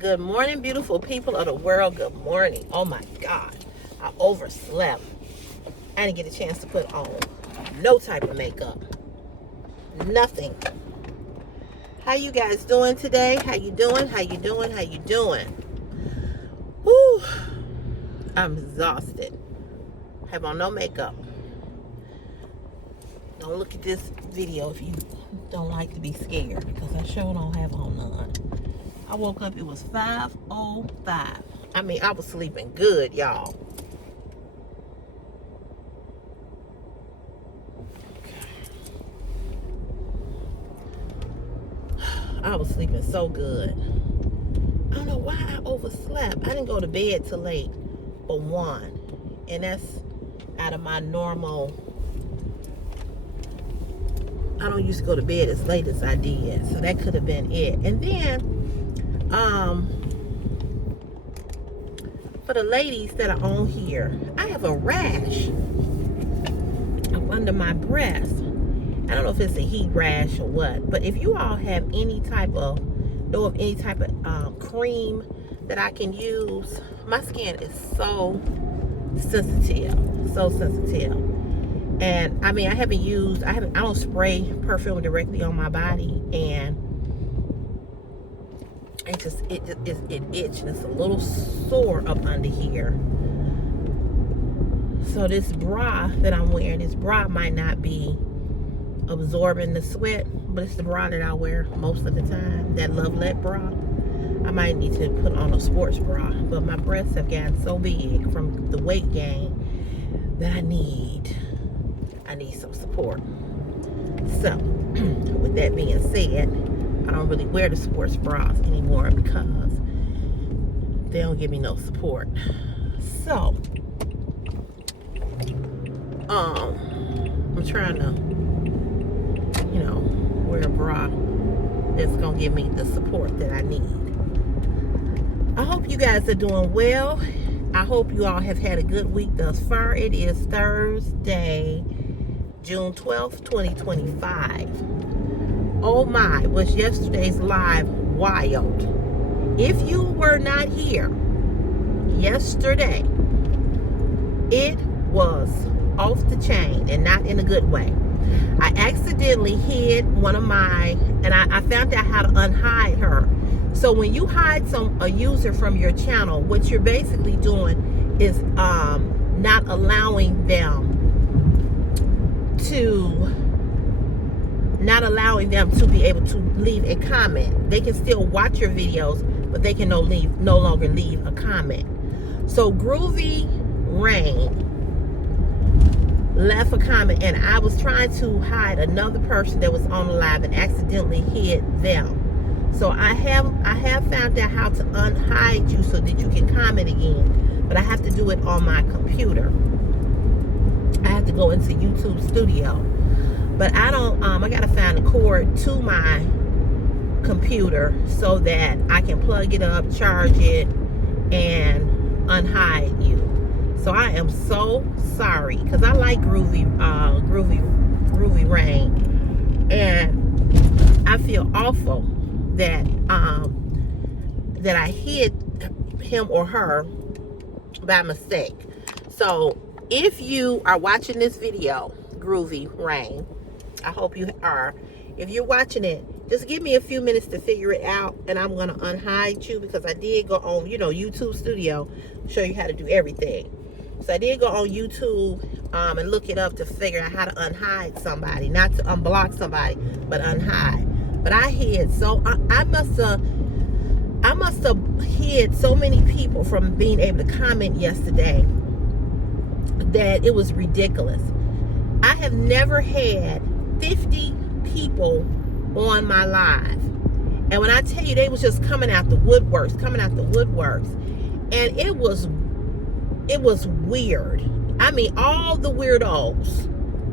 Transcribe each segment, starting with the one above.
Good morning, beautiful people of the world. Good morning. Oh my God, I overslept. I didn't get a chance to put on no type of makeup. Nothing. How you guys doing today? How you doing? How you doing? How you doing? Whew. I'm exhausted. Have on no makeup. Don't look at this video if you don't like to be scared, because I sure don't have on none. I woke up, it was 5:05. I mean, I was sleeping good, y'all. I was sleeping so good. I don't know why I overslept. I didn't go to bed till late but 1. And that's out of my normal. I don't used to go to bed as late as I did. So that could have been it. And then, for the ladies that are on here, I have a rash up under my breast. I don't know if it's a heat rash or what, but if you all have any type of, know of any type of cream that I can use, my skin is so sensitive, and I mean, I don't spray perfume directly on my body, and it itches. It's a little sore up under here. So this bra that I'm wearing, this bra might not be absorbing the sweat, but it's the bra that I wear most of the time, that Lovelet bra. I might need to put on a sports bra, but my breasts have gotten so big from the weight gain that I need some support. So with that being said, I don't really wear the sports bras anymore because they don't give me no support. So I'm trying to, wear a bra that's gonna give me the support that I need. I hope you guys are doing well. I hope you all have had a good week thus far. It is Thursday, June 12th, 2025. Oh my, was yesterday's live wild. If you were not here yesterday, it was off the chain, and not in a good way. I accidentally hid one of my, and I found out how to unhide her. So when you hide a user from your channel, what you're basically doing is not allowing them to be able to leave a comment. They can still watch your videos, but they can no longer leave a comment. So Groovy Rain left a comment, and I was trying to hide another person that was on the live and accidentally hid them. So I have found out how to unhide you so that you can comment again, but I have to do it on my computer. I have to go into YouTube Studio, but I don't. I gotta find a cord to my computer so that I can plug it up, charge it, and unhide you. So I am so sorry, because I like Groovy Rain, and I feel awful that I hid him or her by mistake. So if you are watching this video, Groovy Rain, I hope you are. If you're watching it, just give me a few minutes to figure it out, and I'm gonna unhide you, because I did go on, YouTube Studio, show you how to do everything. So I did go on YouTube and look it up to figure out how to unhide somebody, not to unblock somebody, but unhide. But I hid, so I must have hid so many people from being able to comment yesterday that it was ridiculous. I have never had 50 people on my live, and when I tell you, they was just coming out the woodworks, and it was weird. I mean, all the weirdos,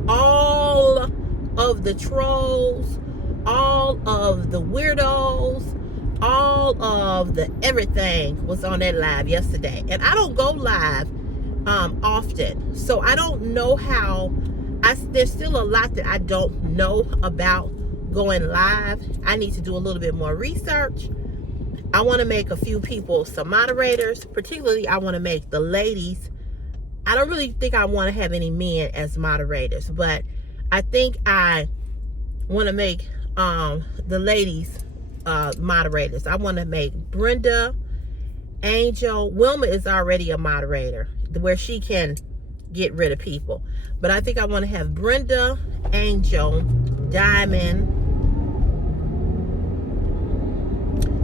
all of the trolls, all of the weirdos, all of the everything was on that live yesterday. And I don't go live often, so I don't know how. There's still a lot that I don't know about going live. I need to do a little bit more research. I want to make a few people some moderators. Particularly, I want to make the ladies. I don't really think I want to have any men as moderators, but I think I want to make the ladies moderators. I want to make Brenda, Angel. Wilma is already a moderator where she can get rid of people. But I think I want to have Brenda, Angel, Diamond.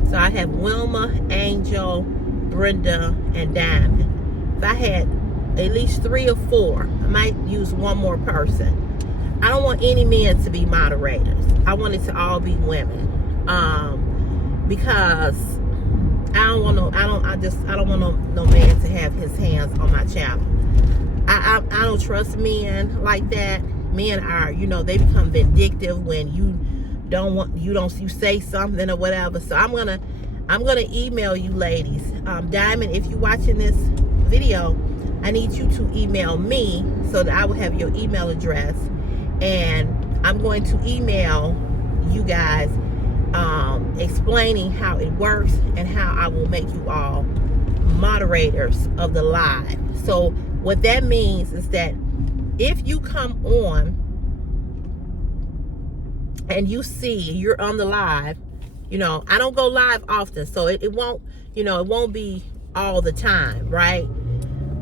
So I have Wilma, Angel, Brenda, and Diamond. If I had at least 3 or 4, I might use one more person. I don't want any men to be moderators. I want it to all be women. Because I don't want no man to have his hands on my channel. I don't trust men like that. Men are, they become vindictive when you say something or whatever. So I'm gonna email you ladies. Diamond, if you're watching this video, I need you to email me so that I will have your email address, and I'm going to email you guys explaining how it works and how I will make you all moderators of the live. So what that means is that if you come on and you see you're on the live, I don't go live often, so it won't, it won't be all the time, right?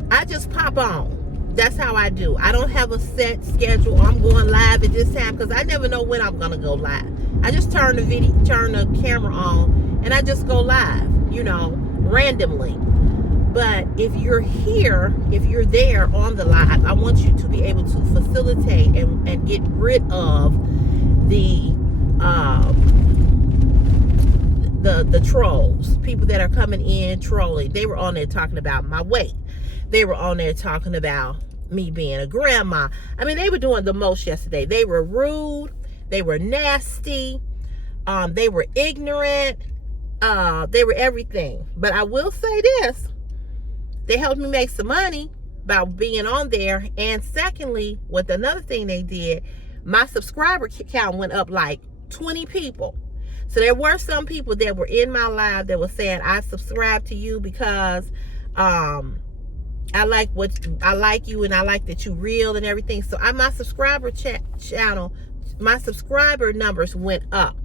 I just pop on. That's how I do. I don't have a set schedule. I'm going live at this time because I never know when I'm gonna go live. I just turn the camera on, and I just go live, randomly. But if you're here, if you're there on the live, I want you to be able to facilitate and get rid of the trolls, people that are coming in trolling. They were on there talking about my weight. They were on there talking about me being a grandma. I mean, they were doing the most yesterday. They were rude. They were nasty. They were ignorant. They were everything. But I will say this. They helped me make some money by being on there. And secondly, with another thing they did, my subscriber count went up like 20 people. So there were some people that were in my live that were saying, I subscribe to you because I like you, and I like that you real and everything. So my subscriber channel, my subscriber numbers went up,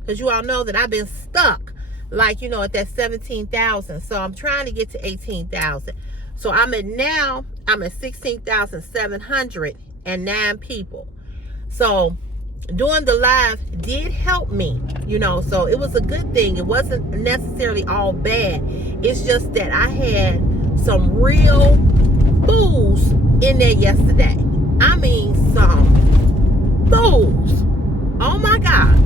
because you all know that I've been stuck at that 17,000. So I'm trying to get to 18,000. So I'm at 16,709 people. So doing the live did help me, so it was a good thing. It wasn't necessarily all bad. It's just that I had some real fools in there yesterday. I mean, some fools. Oh my God.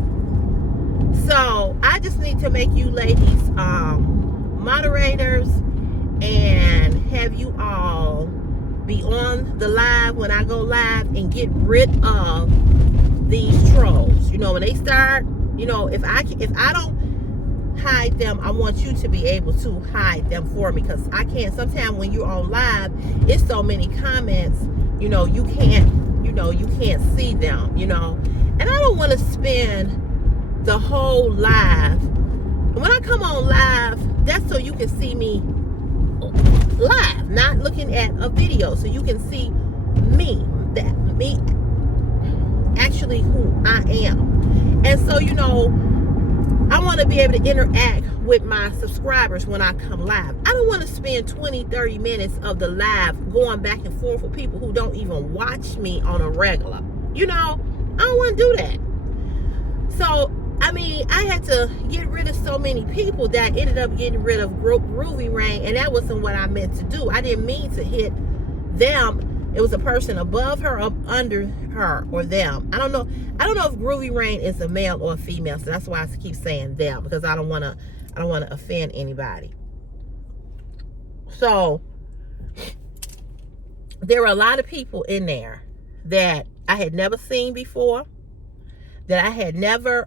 So I just need to make you ladies moderators and have you all be on the live when I go live and get rid of these trolls. When they start, if I don't hide them, I want you to be able to hide them for me, because I can't. Sometimes when you're on live, it's so many comments, you can't see them, and I don't want to spend the whole live. When I come on live, that's so you can see me live, not looking at a video, so you can see me actually who I am. And so I want to be able to interact with my subscribers when I come live. I don't want to spend 20-30 minutes of the live going back and forth with people who don't even watch me on a regular. I don't want to do that. So I mean, I had to get rid of so many people that I ended up getting rid of Groovy Rain, and that wasn't what I meant to do. I didn't mean to hit them. It was a person above her, up under her, or them. I don't know if Groovy Rain is a male or a female, so that's why I keep saying them, because I don't want to offend anybody. So there were a lot of people in there that I had never seen before, that I had never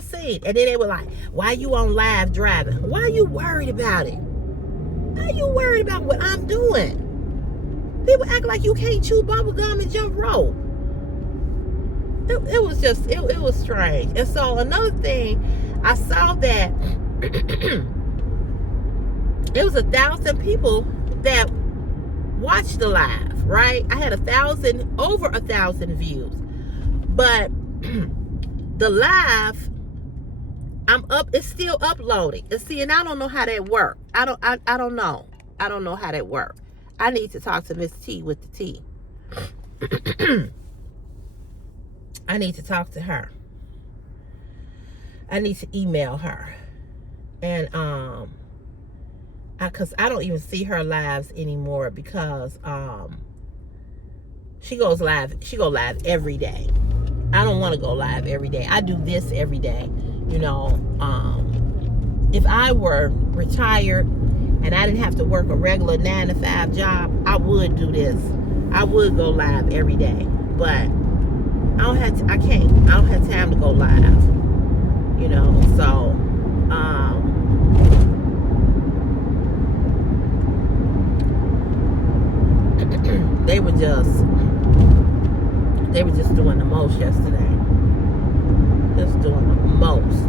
seen. And then they were like, why you on live driving? Why are you worried about it? Why are you worried about what I'm doing? People act like you can't chew bubble gum and jump rope. It was strange. And so another thing, I saw that It was 1,000 people that watched the live, right? I had over 1,000 views. But the live, it's still uploading. And see, and I don't know how that works. I don't know. I don't know how that works. I need to talk to Miss T with the T. I need to talk to her. I need to email her. And because I don't even see her lives anymore, because she goes live every day. I don't want to go live every day. I do this every day. You know, if I were retired and I didn't have to work a regular 9-to-5 job, I would do this. I would go live every day. But I can't. I don't have time to go live. You know, so they were just doing the most yesterday. Just doing the most.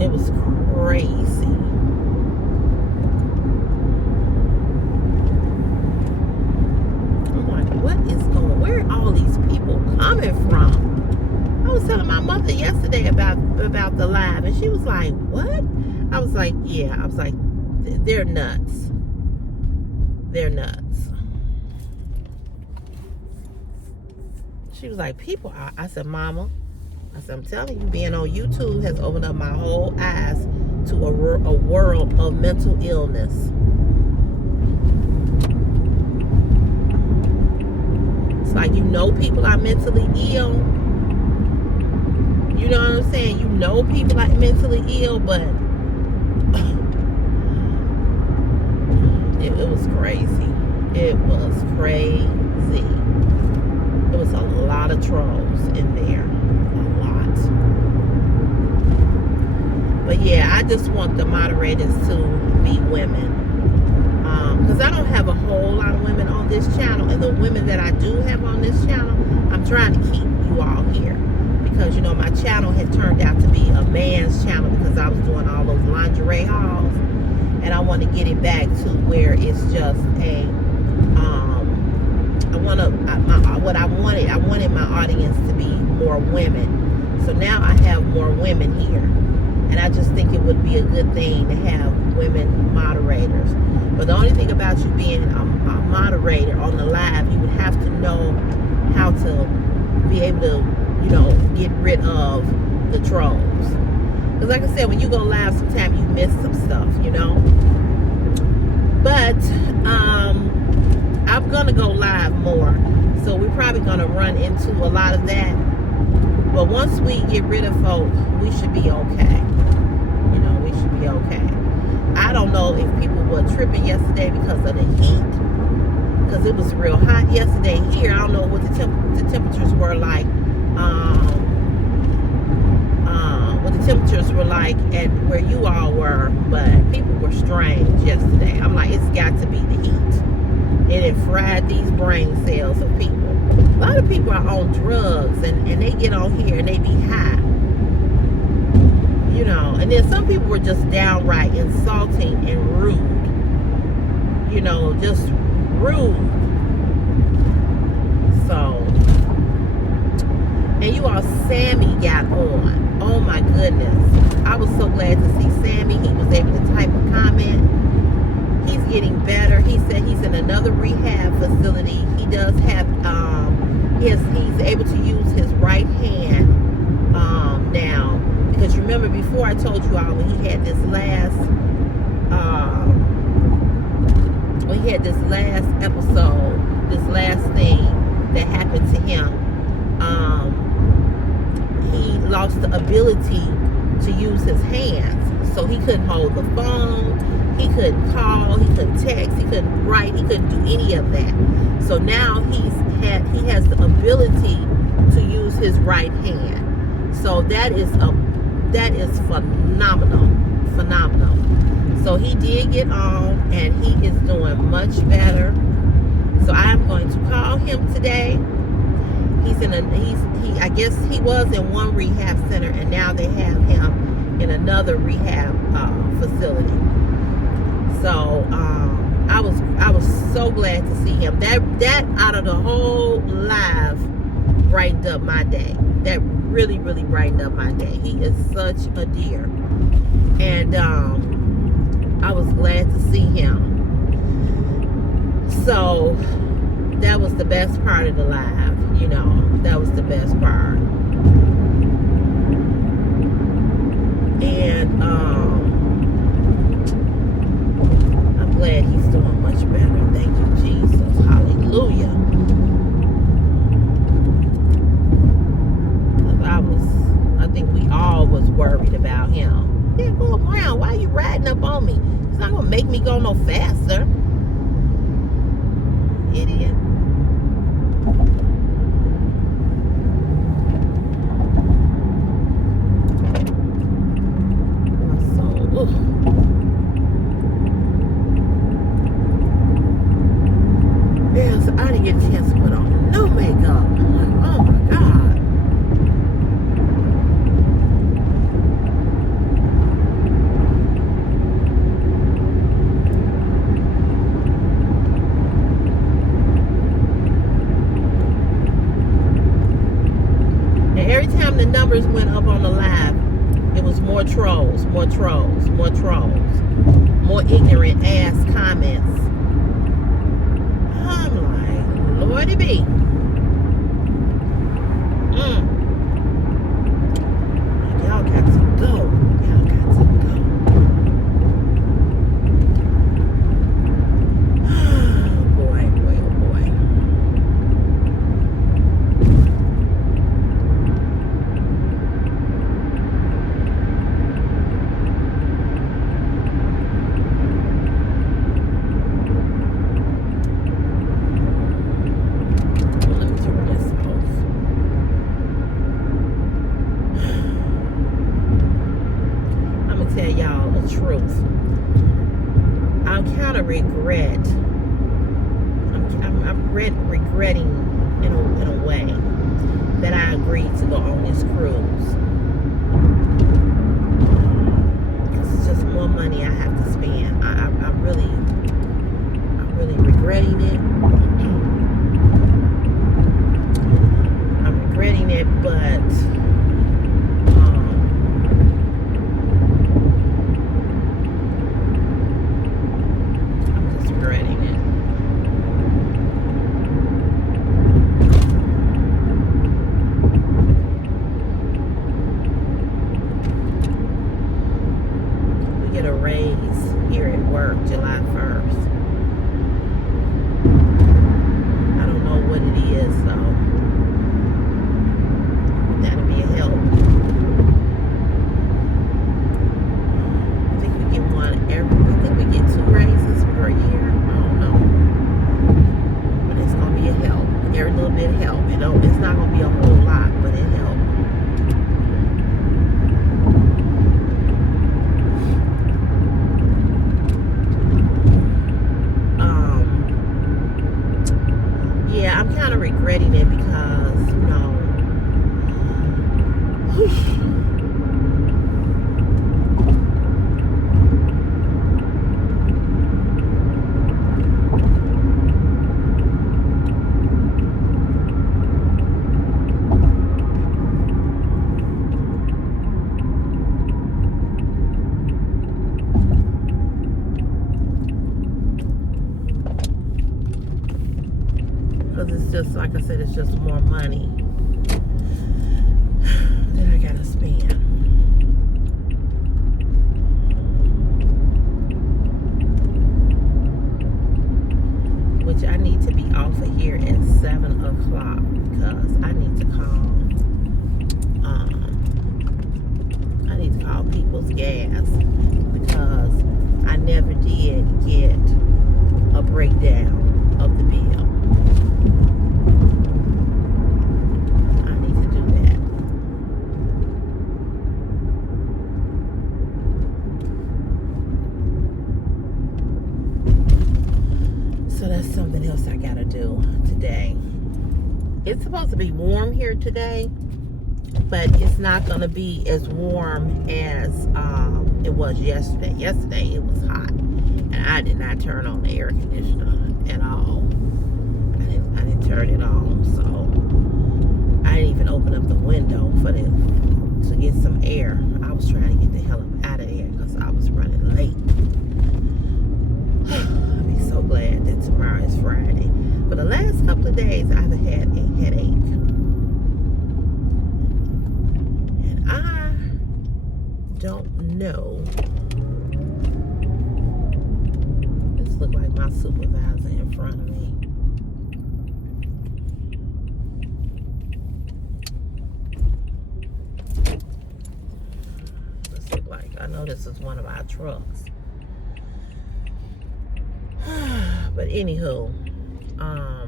It was crazy. I'm like, where are all these people coming from? I was telling my mother yesterday about the live, and she was like, what? I was like, yeah. I was like, they're nuts. They're nuts. She was like, people are. I said, Mama, I'm telling you, being on YouTube has opened up my whole eyes to a world of mental illness. It's like, people are mentally ill. You know what I'm saying? People are mentally ill, but it was crazy. It was crazy. There was a lot of trolls in there. But yeah, I just want the moderators to be women, because I don't have a whole lot of women on this channel, and the women that I do have on this channel, I'm trying to keep you all here, because my channel had turned out to be a man's channel, because I was doing all those lingerie hauls, and I want to get it back to where it's just I wanted my audience to be more women. So now I have more women here. And I just think it would be a good thing to have women moderators. But the only thing about you being a moderator on the live, you would have to know how to be able to, get rid of the trolls. Because like I said, when you go live, sometimes you miss some stuff, But I'm going to go live more. So we're probably going to run into a lot of that. But once we get rid of folk, we should be okay. We should be okay. I don't know if people were tripping yesterday because of the heat, because it was real hot yesterday here. I don't know what the temperatures were like. What the temperatures were like at where you all were, but people were strange yesterday. I'm like, it's got to be the heat. It had fried these brain cells of people. A lot of people are on drugs, and they get on here and they be high. And then some people were just downright insulting and rude. Just rude. So, and you all, Sammy got on. Oh my goodness. I was so glad to see Sammy. He was able to type a comment. He's getting better. He said he's in another rehab facility. He does have, he's able to use his right hand now. Because remember, before I told you all when he had this last episode, this last thing that happened to him, he lost the ability to use his hands. So he couldn't hold the phone, he couldn't call, he couldn't text, he couldn't write, he couldn't do any of that. So now he has the ability to use his right hand. So that is phenomenal. So he did get on. and he is doing much better. So I'm going to call him today. I guess he was in one rehab center, and now they have him in another rehab facility. So I was so glad to see him. That out of the whole live brightened up my day. That really brightened up my day. He is such a dear, and I was glad to see him. So that was the best part of the live. That was the best part. And I'm glad he's doing much better. Thank you, Jesus. Hallelujah. I think we all was worried about him. Yeah, go Brown, why are you riding up on me? It's not gonna make me go no faster. Idiot. Yeah, so I didn't get a chance to put on no makeup. Oh my God. And every time the numbers went up on the live, it was more trolls, more ignorant ass comments. I'm like, Lordy be. Y'all got to go. Boy. Tell y'all the truth. I kind of regret. I'm regretting in a way that I agreed to go on this cruise. It's just more money I have to spend. I'm really regretting it. I'm regretting it, but a raise here at work July 1st. I don't know what it is, so that'll be a help. I think we get we get 2 raises per year. I don't know. But it's gonna be a help. Every little bit help. It's not gonna be a whole lot, but it helps. Yeah, I'm kind of regretting it because, because it's just, like I said, it's just more money that I gotta spend. Which I need to be off of here at 7 o'clock because I need to call People's Gas because I never did get a breakdown of the bill. So that's something else I gotta do today. It's supposed to be warm here today, but it's not gonna be as warm as it was yesterday. Yesterday it was hot, and I did not turn on the air conditioner at all. I didn't turn it on, so I didn't even open up the window to get some air. I was trying to get the hell up out of there because I was running late. I'll be so glad that tomorrow is Friday. For the last couple of days, I've had a headache. And I don't know. This looks like my supervisor in front of me. This looks like, I know this is one of our trucks. But anywho, I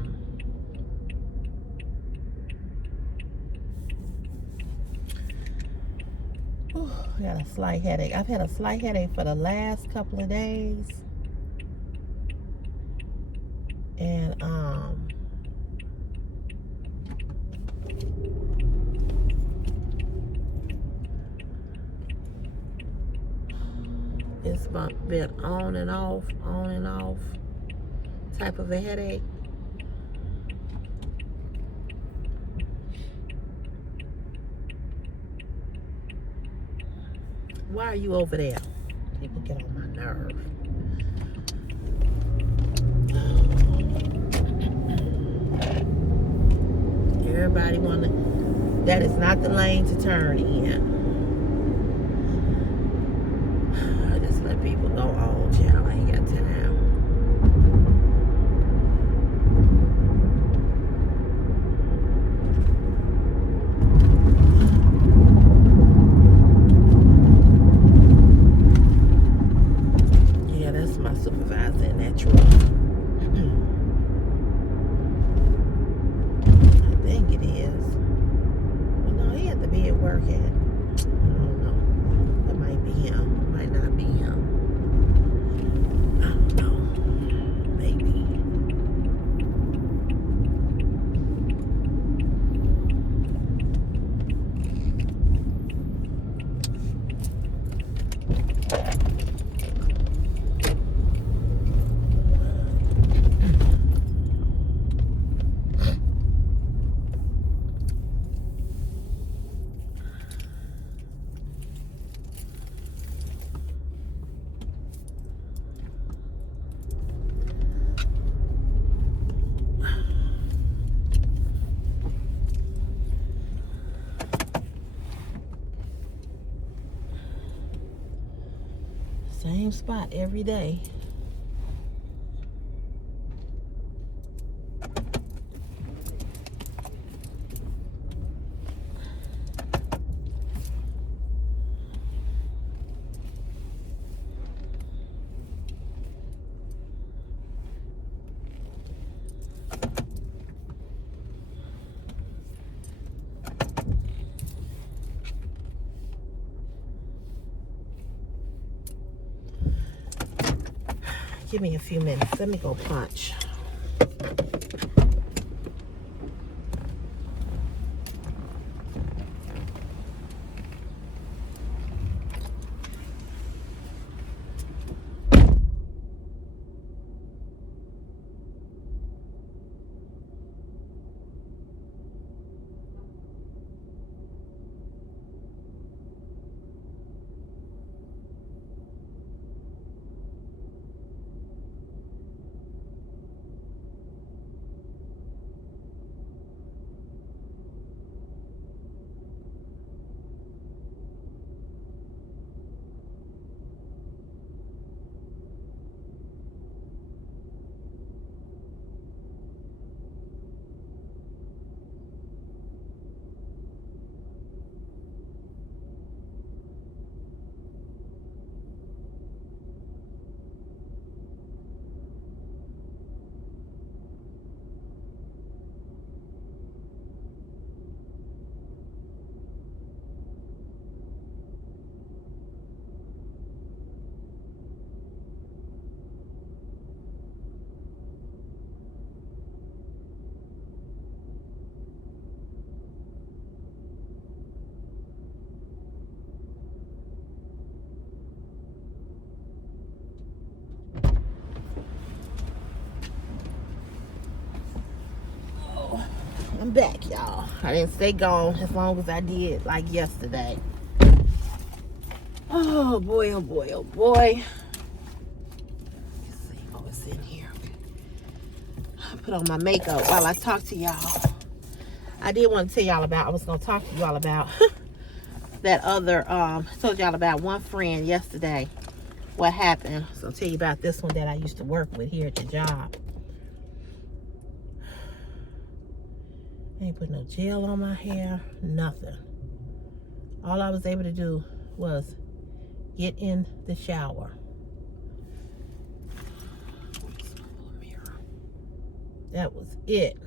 got a slight headache. I've had a slight headache for the last couple of days. And it's been on and off type of a headache. Why are you over there? People get on my nerve. Everybody that is not the lane to turn in. I just let people go on, child. I ain't got time. Yeah, that's my supervisor in that truck. I think it is. Well, no, he had to be at work at. I don't know. That might be him. It might not be him. I don't know. Maybe. Same spot every day. Give me a few minutes. Let me go punch. I'm back, y'all. I didn't stay gone as long as I did like yesterday. Oh boy, oh boy, oh boy. Let's see what's in here. I put on my makeup while I talk to y'all. I did want to tell y'all about, I was going to talk to y'all about that other, I told y'all about one friend yesterday. What happened. So I'll tell you about this one that I used to work with here at the job. I ain't put no gel on my hair, nothing. All I was able to do was get in the shower. That was it.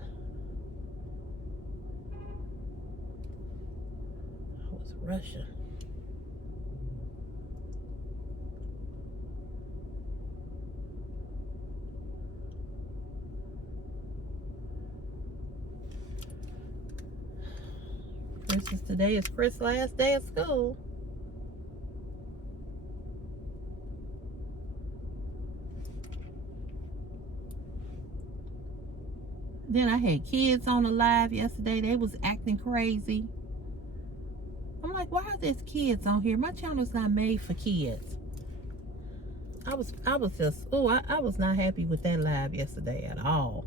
I was rushing. Today is Chris' last day of school. Then I had kids on the live yesterday. They was acting crazy. I'm like, why are there kids on here? My channel's not made for kids. I was just, I was not happy with that live yesterday at all.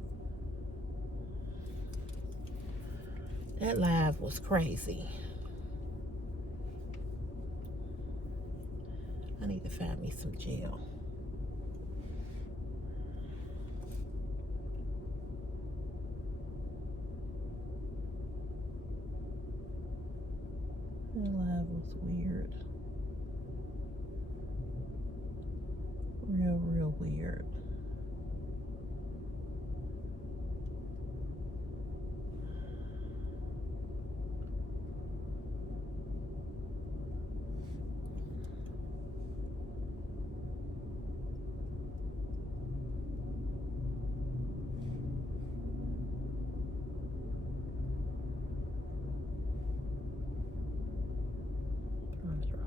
That live was crazy. I need to find me some gel. That live was weird. Real weird.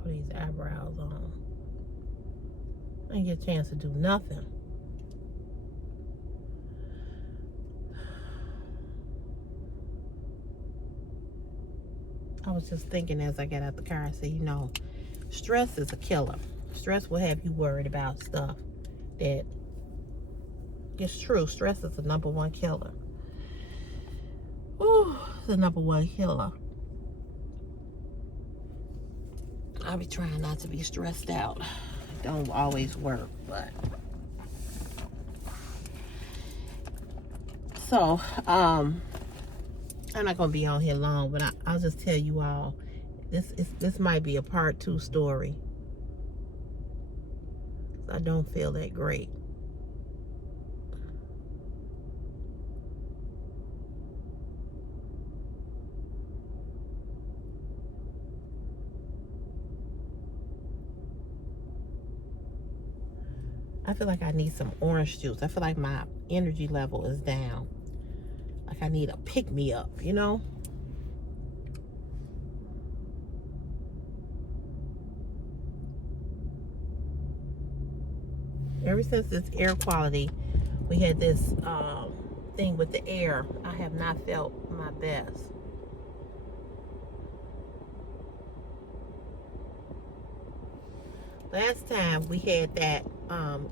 These eyebrows on. I didn't get a chance to do nothing. I was just thinking as I got out the car, I said, you know, stress is a killer. Stress will have you worried about stuff that it's true. Stress is the #1 killer. Ooh, the #1 killer. I be trying not to be stressed out. Don't always work, but so I'm not gonna be on here long, but I'll just tell you all this might be a part 2 story. I don't feel that great. I feel like I need some orange juice. I feel like my energy level is down. Like I need a pick-me-up, you know? Ever since this air quality, we had this thing with the air, I have not felt my best. Last time we had that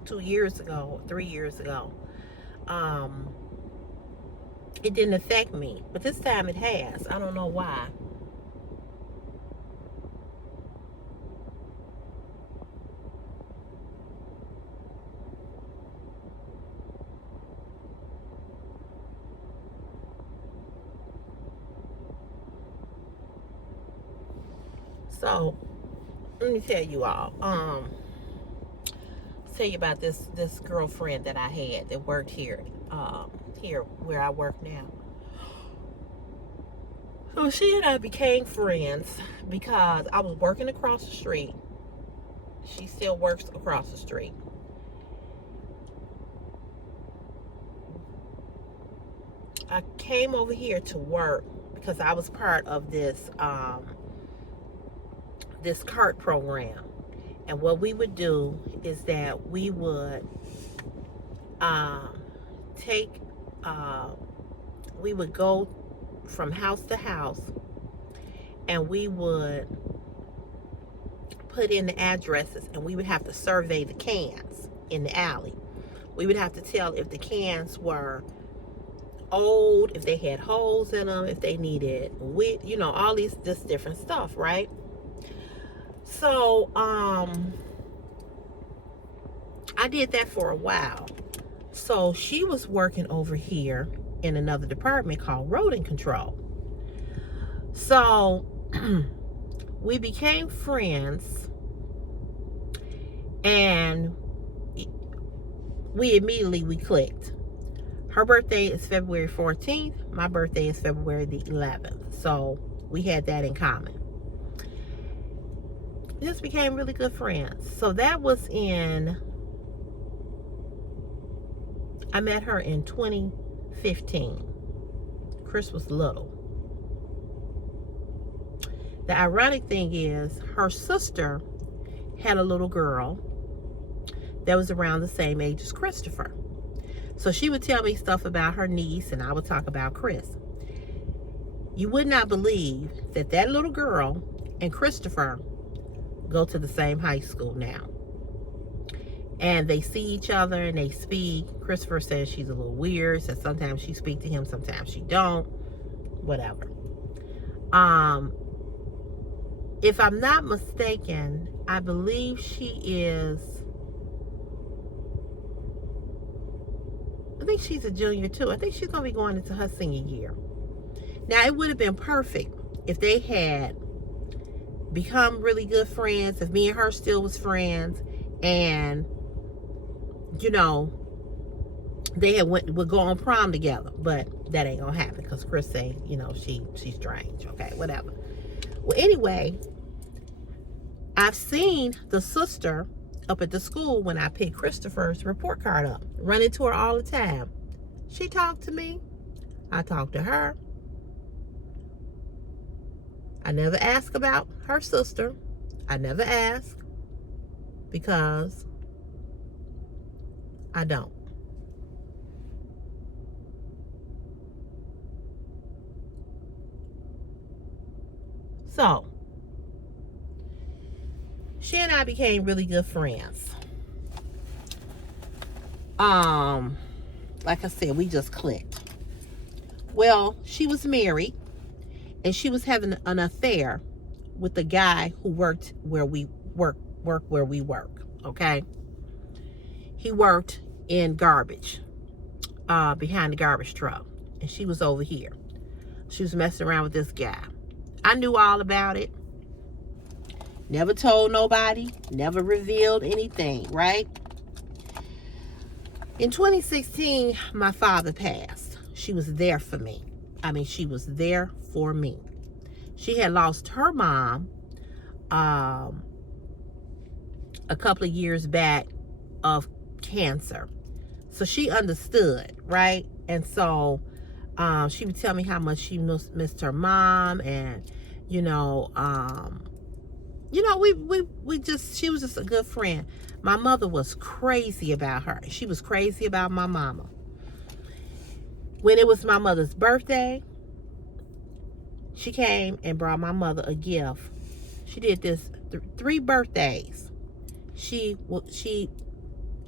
2 years ago, 3 years ago, it didn't affect me, but this time it has. I don't know why. So let me tell you all, tell you about this girlfriend that I had that worked here where I work now. So she and I became friends because I was working across the street. She still works across the street. I came over here to work because I was part of this this cart program. And what we would do is that we would we would go from house to house, and we would put in the addresses, and we would have to survey the cans in the alley. We would have to tell if the cans were old, if they had holes in them, if they needed wit, all this different stuff, right? So I did that for a while. So she was working over here in another department called rodent control. So we became friends, and we clicked. Her birthday is February 14th. My birthday is February the 11th. So we had that in common. Just became really good friends. So that was I met her in 2015. Chris was little. The ironic thing is, her sister had a little girl that was around the same age as Christopher. So she would tell me stuff about her niece, and I would talk about Chris. You would not believe that little girl and Christopher go to the same high school now. And they see each other and they speak. Christopher says she's a little weird, says sometimes she speaks to him, sometimes she don't. Whatever. If I'm not mistaken, I believe she is, I think she's a junior too. I think she's going to be going into her senior year. Now, it would have been perfect if they had become really good friends, if me and her still was friends, and, they would go on prom together. But that ain't going to happen because Chris say, she's strange. Okay, whatever. Well, anyway, I've seen the sister up at the school when I picked Christopher's report card up. Run into her all the time. She talked to me. I talked to her. I never ask about her sister. I never ask because I don't. So, she and I became really good friends. Like I said, we just clicked. Well, she was married, and she was having an affair with the guy who worked where we work where we work. Okay, he worked in garbage, behind the garbage truck, and she was over here. She was messing around with this guy. I knew all about it. Never told nobody. Never revealed anything, right? In 2016, my father passed. She was there for me. She was there for me. She had lost her mom a couple of years back of cancer. So she understood, right? And so she would tell me how much she missed her mom, and she was just a good friend. My mother was crazy about her. She was crazy about my mama. When it was my mother's birthday, she came and brought my mother a gift. She did this 3 birthdays. She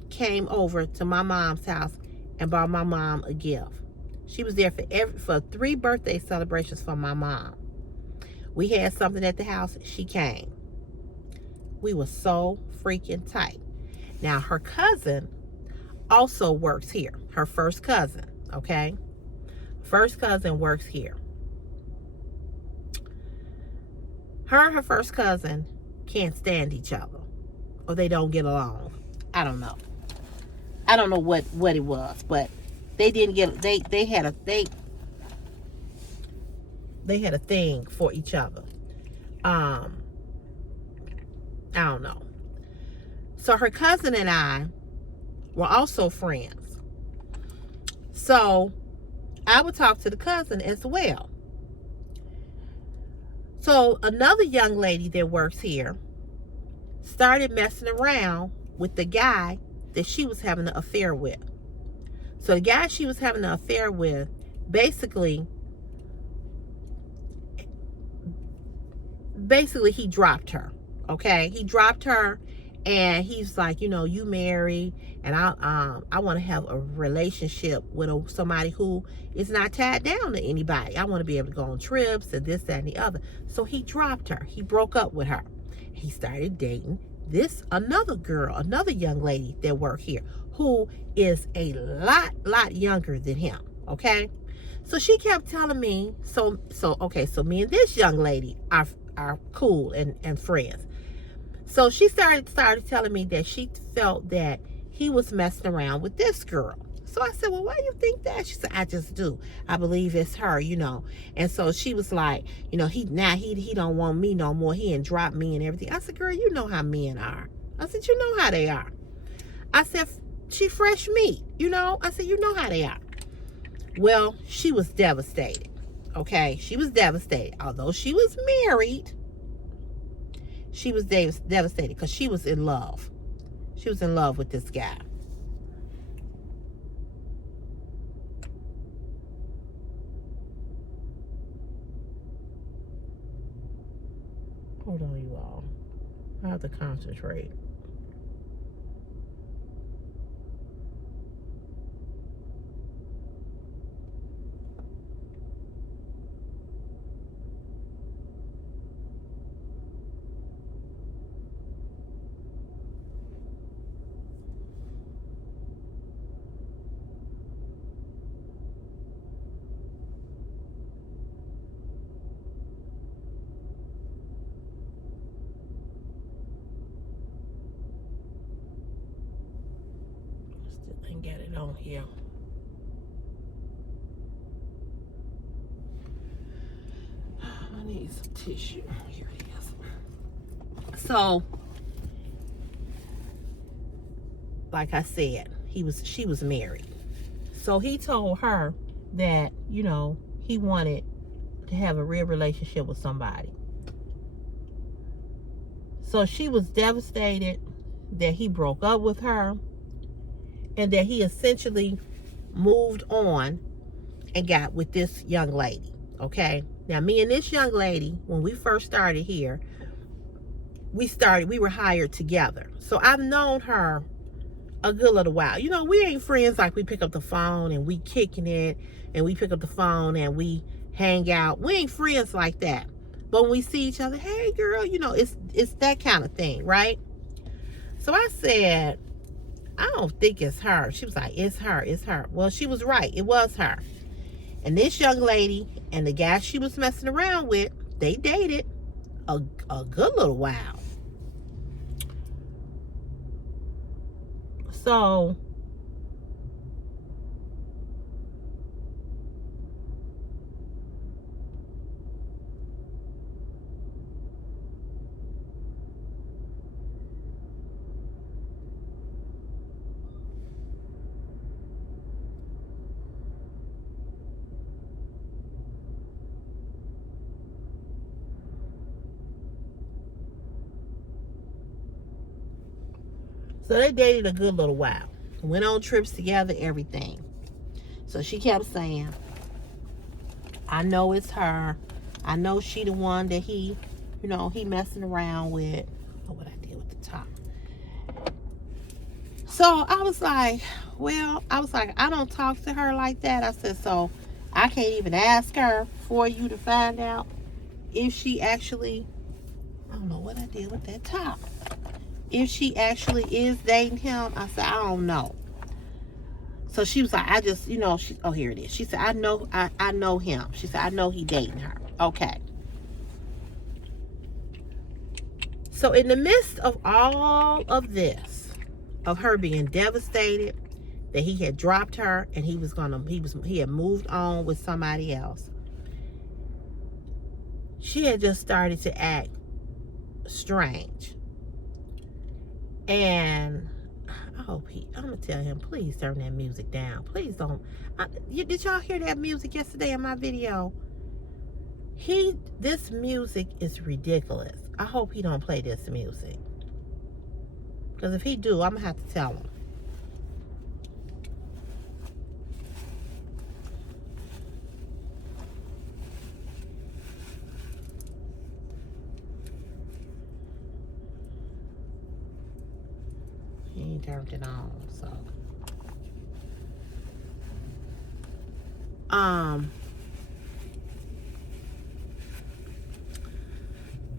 came over to my mom's house and brought my mom a gift. She was there for 3 birthday celebrations for my mom. We had something at the house. She came. We were so freaking tight. Now, her cousin also works here. Her first cousin, okay? First cousin works here. Her and her first cousin can't stand each other, or they don't get along. I don't know. I don't know what it was, but they didn't get. They had a thing for each other. I don't know. So her cousin and I were also friends. So I would talk to the cousin as well. So another young lady that works here started messing around with the guy that she was having an affair with. So the guy she was having an affair with basically basically he dropped her. Okay, he dropped her, and he's like, you married, and I want to have a relationship with somebody who is not tied down to anybody. I want to be able to go on trips and this, that, and the other. So he dropped her. He broke up with her. He started dating another girl, another young lady that worked here, who is a lot younger than him. Okay, so she kept telling me, so me and this young lady are cool and friends. So she started telling me that she felt that he was messing around with this girl. So I said, well, why do you think that? She said, I just do. I believe it's her, And so she was like, he don't want me no more. He ain't dropped me and everything. I said, girl, you know how men are. I said, you know how they are. I said, she fresh meat, I said, you know how they are. Well, she was devastated. Okay, she was devastated. Although she was married, she was devastated because she was in love. She was in love with this guy. Hold on, you all. I have to concentrate. Still ain't got it on here. I need some tissue. Here it is. So, like I said, she was married. So he told her that, he wanted to have a real relationship with somebody. So she was devastated that he broke up with her and that he essentially moved on and got with this young lady. Okay. Now, me and this young lady, when we first started here, we were hired together. So I've known her a good little while. We ain't friends like we pick up the phone and we kicking it and we pick up the phone and we hang out. We ain't friends like that. But when we see each other, hey girl, it's that kind of thing, right? So I said, I don't think it's her. She was like, it's her. Well, she was right. It was her. And this young lady and the guy she was messing around with, they dated a good little while. So they dated a good little while. Went on trips together, everything. So she kept saying, I know it's her. I know she the one that he messing around with. I don't know what I did with the top. So I was like, I don't talk to her like that. I said, so I can't even ask her for you to find out if she actually, I don't know what I did with that top. If she actually is dating him. I said, I don't know. So she was like, I just, oh, here it is. She said, I know him. She said, I know he dating her. Okay. So in the midst of all of this, of her being devastated that he had dropped her and he had moved on with somebody else, she had just started to act strange. And I'm gonna tell him, please turn that music down. Please don't. Did y'all hear that music yesterday in my video? This music is ridiculous. I hope he don't play this music. Because if he do, I'm gonna have to tell him. ain't turned it on, so.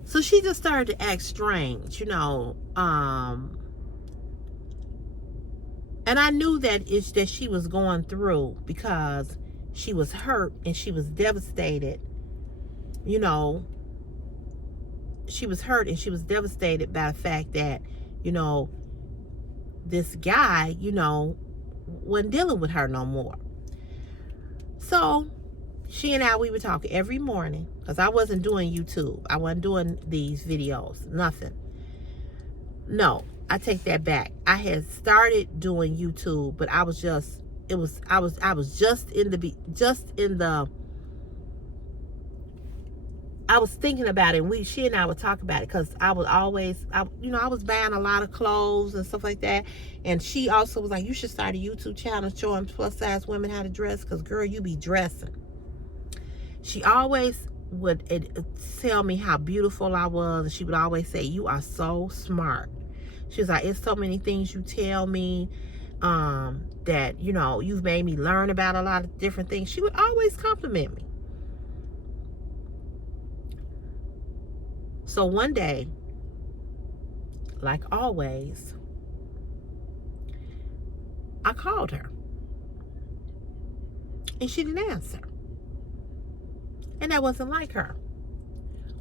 So she just started to act strange, you know. And I knew that she was going through because she was hurt and she was devastated. You know, she was hurt and she was devastated by the fact that, you know, this guy, you know, wasn't dealing with her no more. So she and I, we would talk every morning because I wasn't doing YouTube. I wasn't doing these videos, nothing. No, I take that back. I had started doing YouTube, but I was just, I was just in the, I was thinking about it. She and I would talk about it because I was always, you know, I was buying a lot of clothes and stuff like that. And she also was like, you should start a YouTube channel showing plus size women how to dress because, girl, you be dressing. She always would tell me how beautiful I was. And she would always say, you are so smart. She was like, it's so many things you tell me that, you know, you've made me learn about a lot of different things. She would always compliment me. So one day, like always, I called her. And she didn't answer. And that wasn't like her.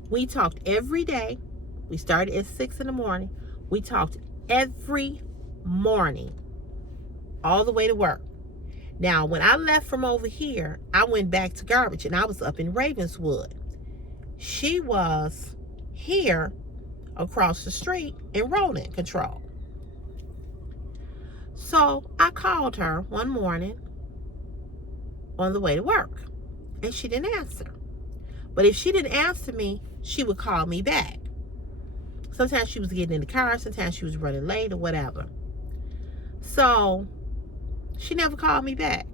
We talked every day. We started at 6 in the morning. We talked every morning, all the way to work. Now, when I left from over here, I went back to Garbage, and I was up in Ravenswood. She was here across the street in rodent control. So I called her one morning on the way to work, and she didn't answer. But if she didn't answer me, she would call me back. Sometimes she was getting in the car, sometimes she was running late or whatever. So she never called me back.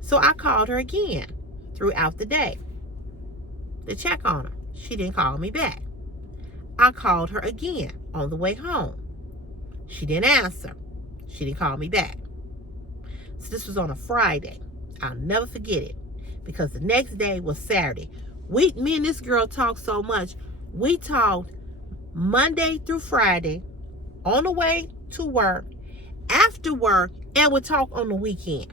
So I called her again throughout the day to check on her. She didn't call me back. I called her again on the way home. She didn't answer. She didn't call me back. So this was on a Friday. I'll never forget it because the next day was Saturday. Me and this girl talked so much. We talked Monday through Friday, on the way to work, after work, and would talk on the weekend.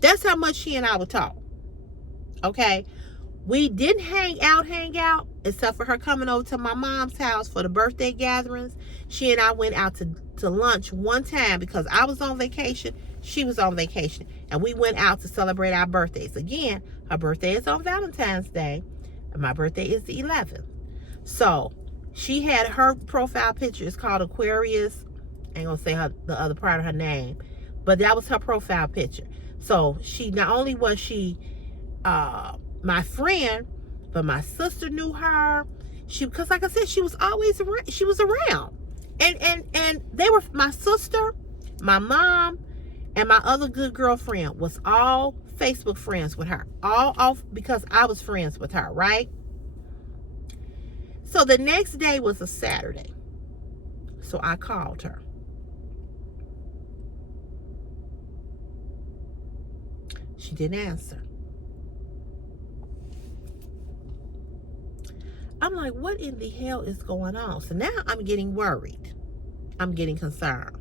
That's how much she and I would talk. Okay? We didn't hang out, except for her coming over to my mom's house for the birthday gatherings. She and I went out to lunch one time because I was on vacation. She was on vacation. And we went out to celebrate our birthdays. Again, her birthday is on Valentine's Day, and my birthday is the 11th. So she had her profile picture. It's called Aquarius. I ain't gonna say the other part of her name, but that was her profile picture. So she, not only was she my friend, but my sister knew her. Because like I said, she was always around. She was around, and they were, my sister, my mom, and my other good girlfriend was all Facebook friends with her, all off because I was friends with her, right? So the next day was a Saturday. So I called her. She didn't answer. I'm like, what in the hell is going on? So now I'm getting worried. I'm getting concerned.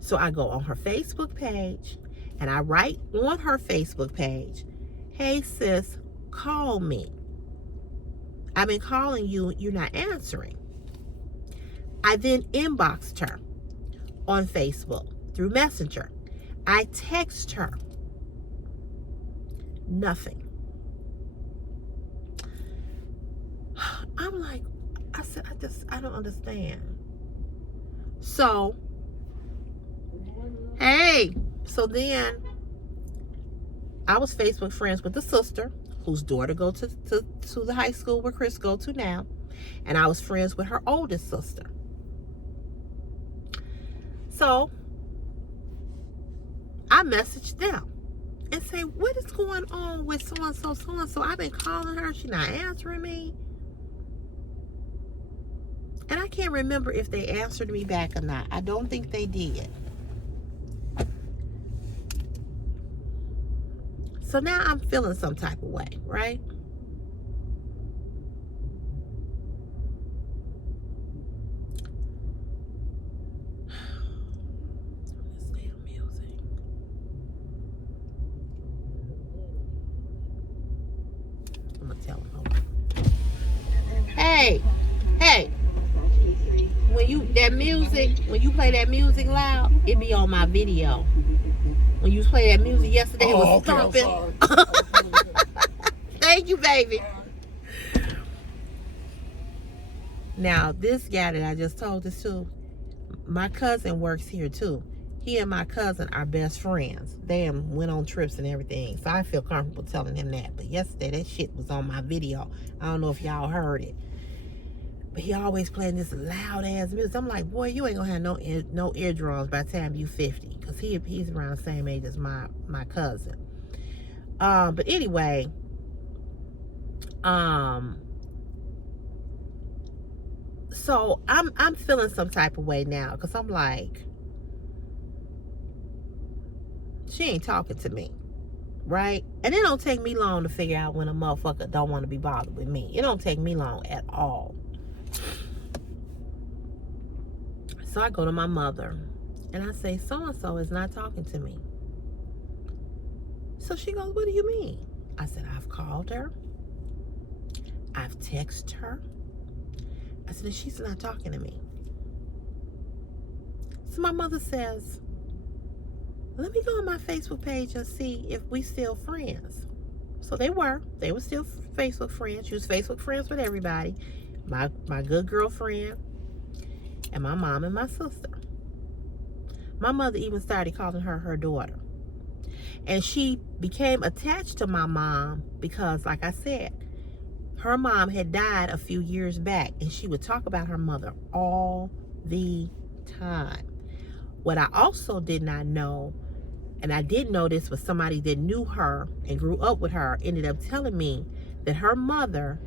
So I go on her Facebook page and I write on her Facebook page, hey sis, call me. I've been calling you, you're not answering. I then inboxed her on Facebook through Messenger. I text her. Nothing. I'm like, I said, I don't understand. So, hey, so then I was Facebook friends with the sister whose daughter go to the high school where Chris go to now. And I was friends with her oldest sister. So I messaged them and say, what is going on with so-and-so, so-and-so? I've been calling her. She's not answering me. And I can't remember if they answered me back or not. I don't think they did. So now I'm feeling some type of way, right? This damn music. I'm gonna tell him. Hold on. Hey, when you play that music loud, it be on my video. When you play that music yesterday, it was thumping. Thank you, baby. Now, this guy that I just told this to, my cousin works here too. He and my cousin are best friends. They went on trips and everything. So I feel comfortable telling him that. But yesterday, that shit was on my video. I don't know if y'all heard it. But he always playing this loud ass music. I'm like, boy, you ain't gonna have no eardrums by the time you 50. Because he's around the same age as my cousin. But anyway, so I'm feeling some type of way now. Because I'm like, she ain't talking to me. Right? And it don't take me long to figure out when a motherfucker don't want to be bothered with me. It don't take me long at all. So I go to my mother and I say, so-and-so is not talking to me. So she goes, what do you mean? I said, I've called her. I've texted her. I said, she's not talking to me. So my mother says, let me go on my Facebook page and see if we still friends. So they were still Facebook friends. She was Facebook friends with everybody. My good girlfriend and my mom and my sister. My mother even started calling her her daughter. And she became attached to my mom because, like I said, her mom had died a few years back, and she would talk about her mother all the time. What I also did not know, and I did know this, was somebody that knew her and grew up with her ended up telling me that her mother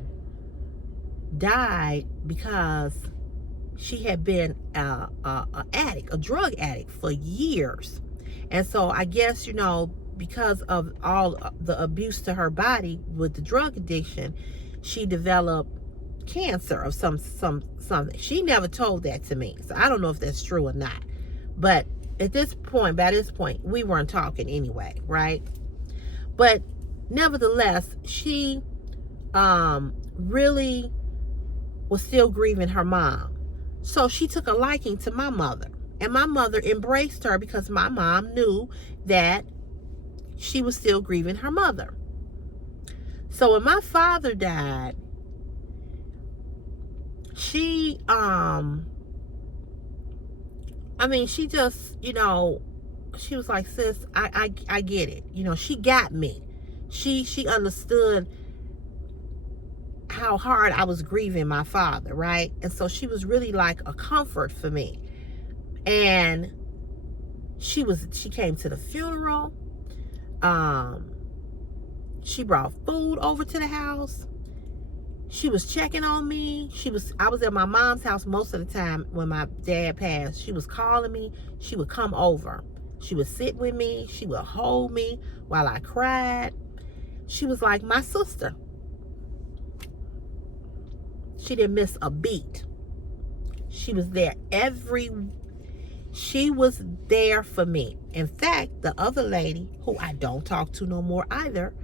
died because she had been a drug addict for years. And so I guess, because of all the abuse to her body with the drug addiction, she developed cancer of something. She never told that to me, so I don't know if that's true or not. But by this point, we weren't talking anyway, right? But nevertheless, she really was still grieving her mom. So she took a liking to my mother. And my mother embraced her because my mom knew that she was still grieving her mother. So when my father died, she she just, she was like, sis, I get it. She got me. She understood how hard I was grieving my father, right? And so she was really like a comfort for me. And she came to the funeral. She brought food over to the house. She was checking on me. I was at my mom's house most of the time when my dad passed. She was calling me. She would come over. She would sit with me. She would hold me while I cried. She was like my sister. She didn't miss a beat. She was there she was there for me. In fact, the other lady, who I don't talk to no more either,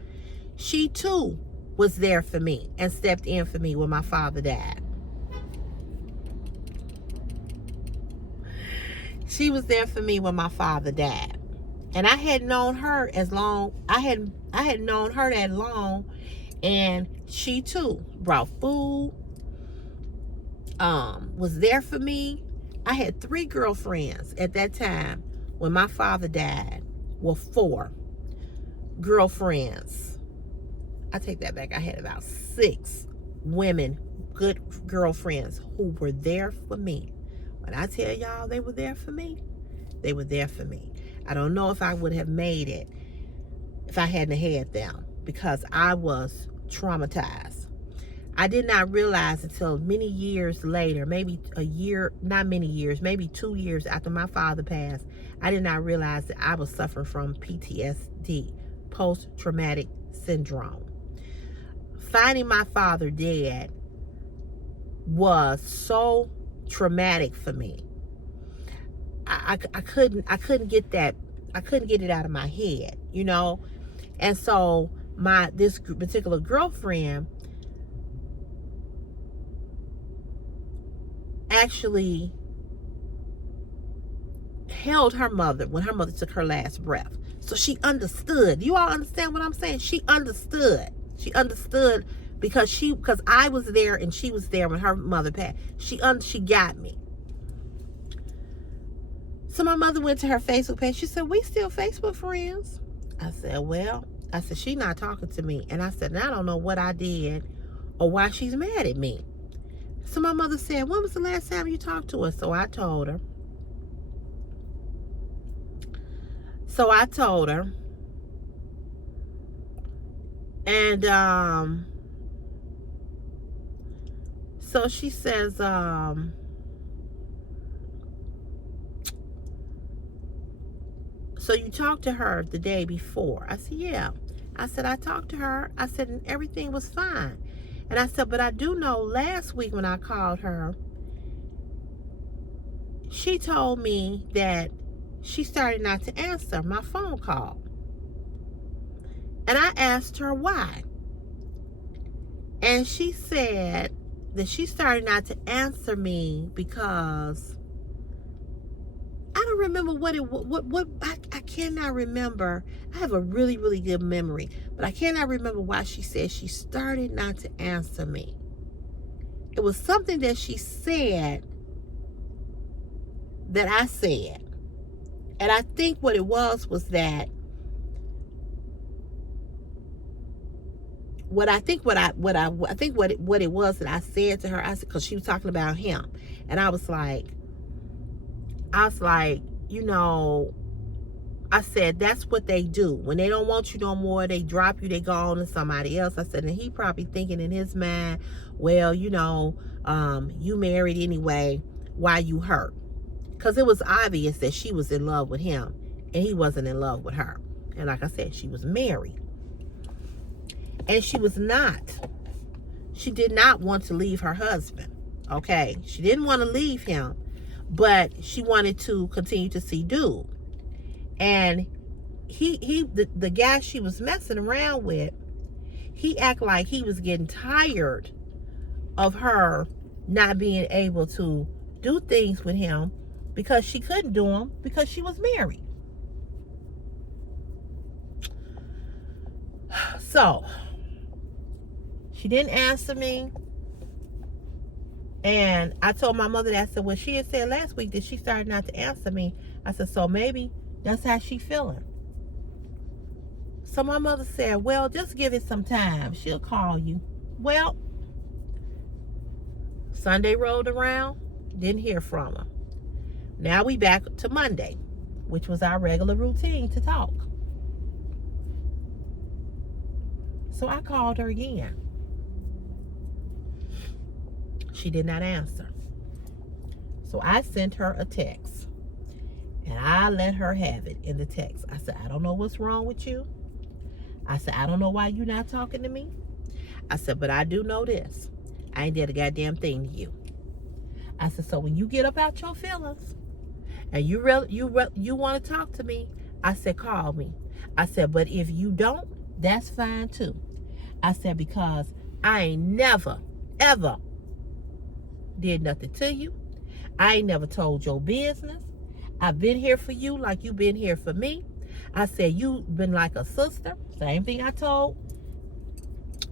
she too was there for me and stepped in for me when my father died. She was there for me when my father died. And I had known her I had known her that long, and she too brought food, was there for me. I had 3 girlfriends at that time when my father died. Well, 4 girlfriends. I take that back. I had about 6 women, good girlfriends, who were there for me. When I tell y'all they were there for me, they were there for me. I don't know if I would have made it if I hadn't had them, because I was traumatized. I did not realize until many years later, maybe a year, not many years, maybe 2 years after my father passed, I did not realize that I was suffering from PTSD, post-traumatic syndrome. Finding my father dead was so traumatic for me. I couldn't get that, I couldn't get it out of my head, you know. And so this particular girlfriend actually held her mother when her mother took her last breath. So she understood. You all understand what I'm saying? She understood. She understood because I was there and she was there when her mother passed. She got me. So my mother went to her Facebook page. She said, "We still Facebook friends?" I said, "Well," I said, "she not talking to me." And I said, "I don't know what I did or why she's mad at me." So my mother said, "When was the last time you talked to her?" So I told her. And so she says, "So you talked to her the day before?" I said, "Yeah." I said, "I talked to her." I said, "And everything was fine." And I said, "But I do know last week when I called her, she told me that she started not to answer my phone call." And I asked her why. And she said that she started not to answer me because I don't remember I cannot remember. I have a really, really good memory, but I cannot remember why she said she started not to answer me. It was something that she said that I said. And I think what it was that what it was that I said to her, I said, because she was talking about him. And I was like, you know, I said, that's what they do. When they don't want you no more, they drop you, they go on to somebody else. I said, and he probably thinking in his mind, well, you know, you married anyway, why you hurt? Because it was obvious that she was in love with him and he wasn't in love with her. And like I said, she was married. And she did not want to leave her husband. Okay. She didn't want to leave him, but she wanted to continue to see dude. And the guy she was messing around with, he acted like he was getting tired of her not being able to do things with him because she couldn't do them because she was married. So she didn't answer me. And I told my mother that. I said, well, she had said last week that she started not to answer me. I said, so maybe that's how she feeling. So my mother said, well, just give it some time. She'll call you. Well, Sunday rolled around, didn't hear from her. Now we back to Monday, which was our regular routine to talk. So I called her again. She did not answer. So I sent her a text. And I let her have it in the text. I said, I don't know what's wrong with you. I said, I don't know why you're not talking to me. I said, but I do know this. I ain't did a goddamn thing to you. I said, so when you get up out your feelings and you want to talk to me, I said, call me. I said, but if you don't, that's fine too. I said, because I ain't never, ever did nothing to you. I ain't never told your business. I've been here for you like you've been here for me. I said, you've been like a sister. Same thing I told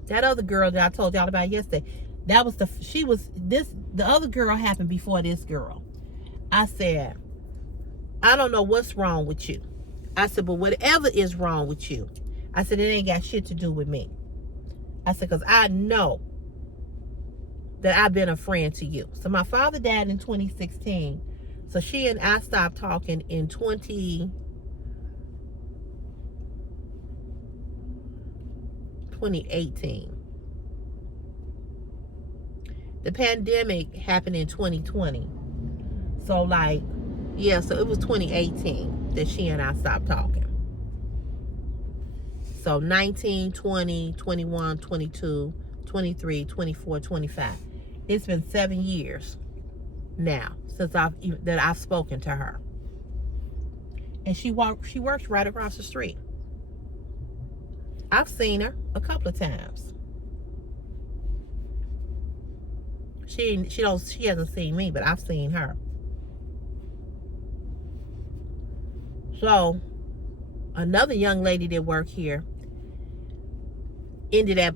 that other girl that I told y'all about yesterday. That was the other girl happened before this girl. I said, I don't know what's wrong with you. I said, but whatever is wrong with you, I said, it ain't got shit to do with me. I said, because I know that I've been a friend to you. So my father died in 2016. So she and I stopped talking in 2018. The pandemic happened in 2020. So like, yeah, so it was 2018 that she and I stopped talking. So 19, 20, 21, 22, 23, 24, 25. It's been 7 years now since I've spoken to her. And she works right across the street. I've seen her a couple of times. She hasn't seen me, but I've seen her. So another young lady that worked here ended up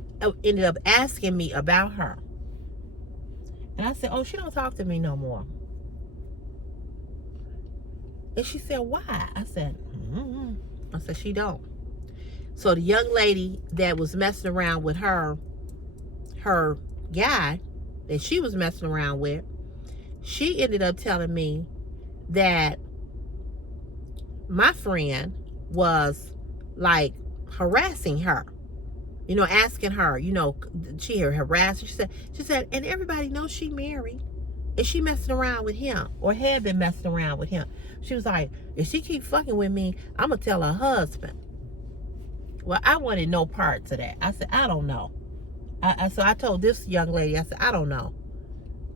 asking me about her. And I said, oh, she don't talk to me no more. And she said, why? I said, I said, she don't. So the young lady that was messing around with her guy that she was messing around with, she ended up telling me that my friend was like harassing her, asking her, she harassed her. She said, and everybody knows she married and she messing around with him or had been messing around with him. She was like, if she keep fucking with me, I'm gonna tell her husband. Well, I wanted no parts of that. I said, I don't know. So I told this young lady, I said, I don't know.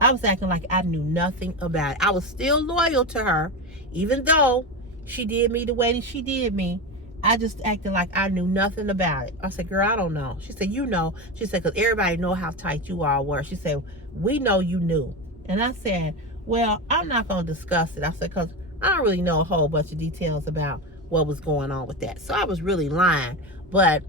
I was acting like I knew nothing about it. I was still loyal to her, even though she did me the way that she did me. I just acted like I knew nothing about it. I said, girl, I don't know. She said, you know. She said, because everybody know how tight you all were. She said, we know you knew. And I said, well, I'm not going to discuss it. I said, because I don't really know a whole bunch of details about what was going on with that. So I was really lying. But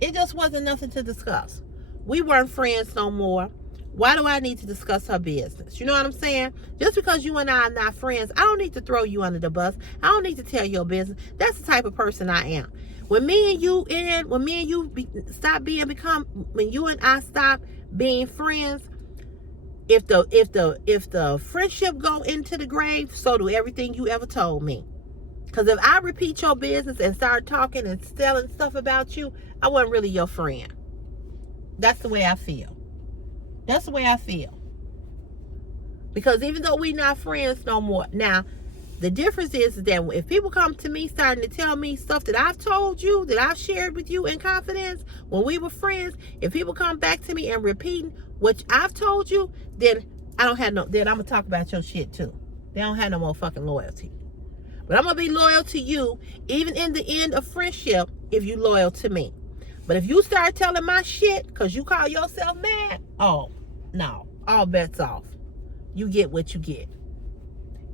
it just wasn't nothing to discuss. We weren't friends no more. Why do I need to discuss her business? You know what I'm saying? Just because you and I are not friends, I don't need to throw you under the bus. I don't need to tell your business. That's the type of person I am. When you and I stop being friends, if the friendship go into the grave, so do everything you ever told me. Because if I repeat your business and start talking and selling stuff about you, I wasn't really your friend. That's the way I feel. That's the way I feel. Because even though we're not friends no more, now, the difference is that if people come to me starting to tell me stuff that I've told you, that I've shared with you in confidence when we were friends, if people come back to me and repeating what I've told you, then then I'm going to talk about your shit too. They don't have no more fucking loyalty. But I'm going to be loyal to you, even in the end of friendship, if you loyal to me. But if you start telling my shit because you call yourself mad, oh, no, all bets off. You get what you get.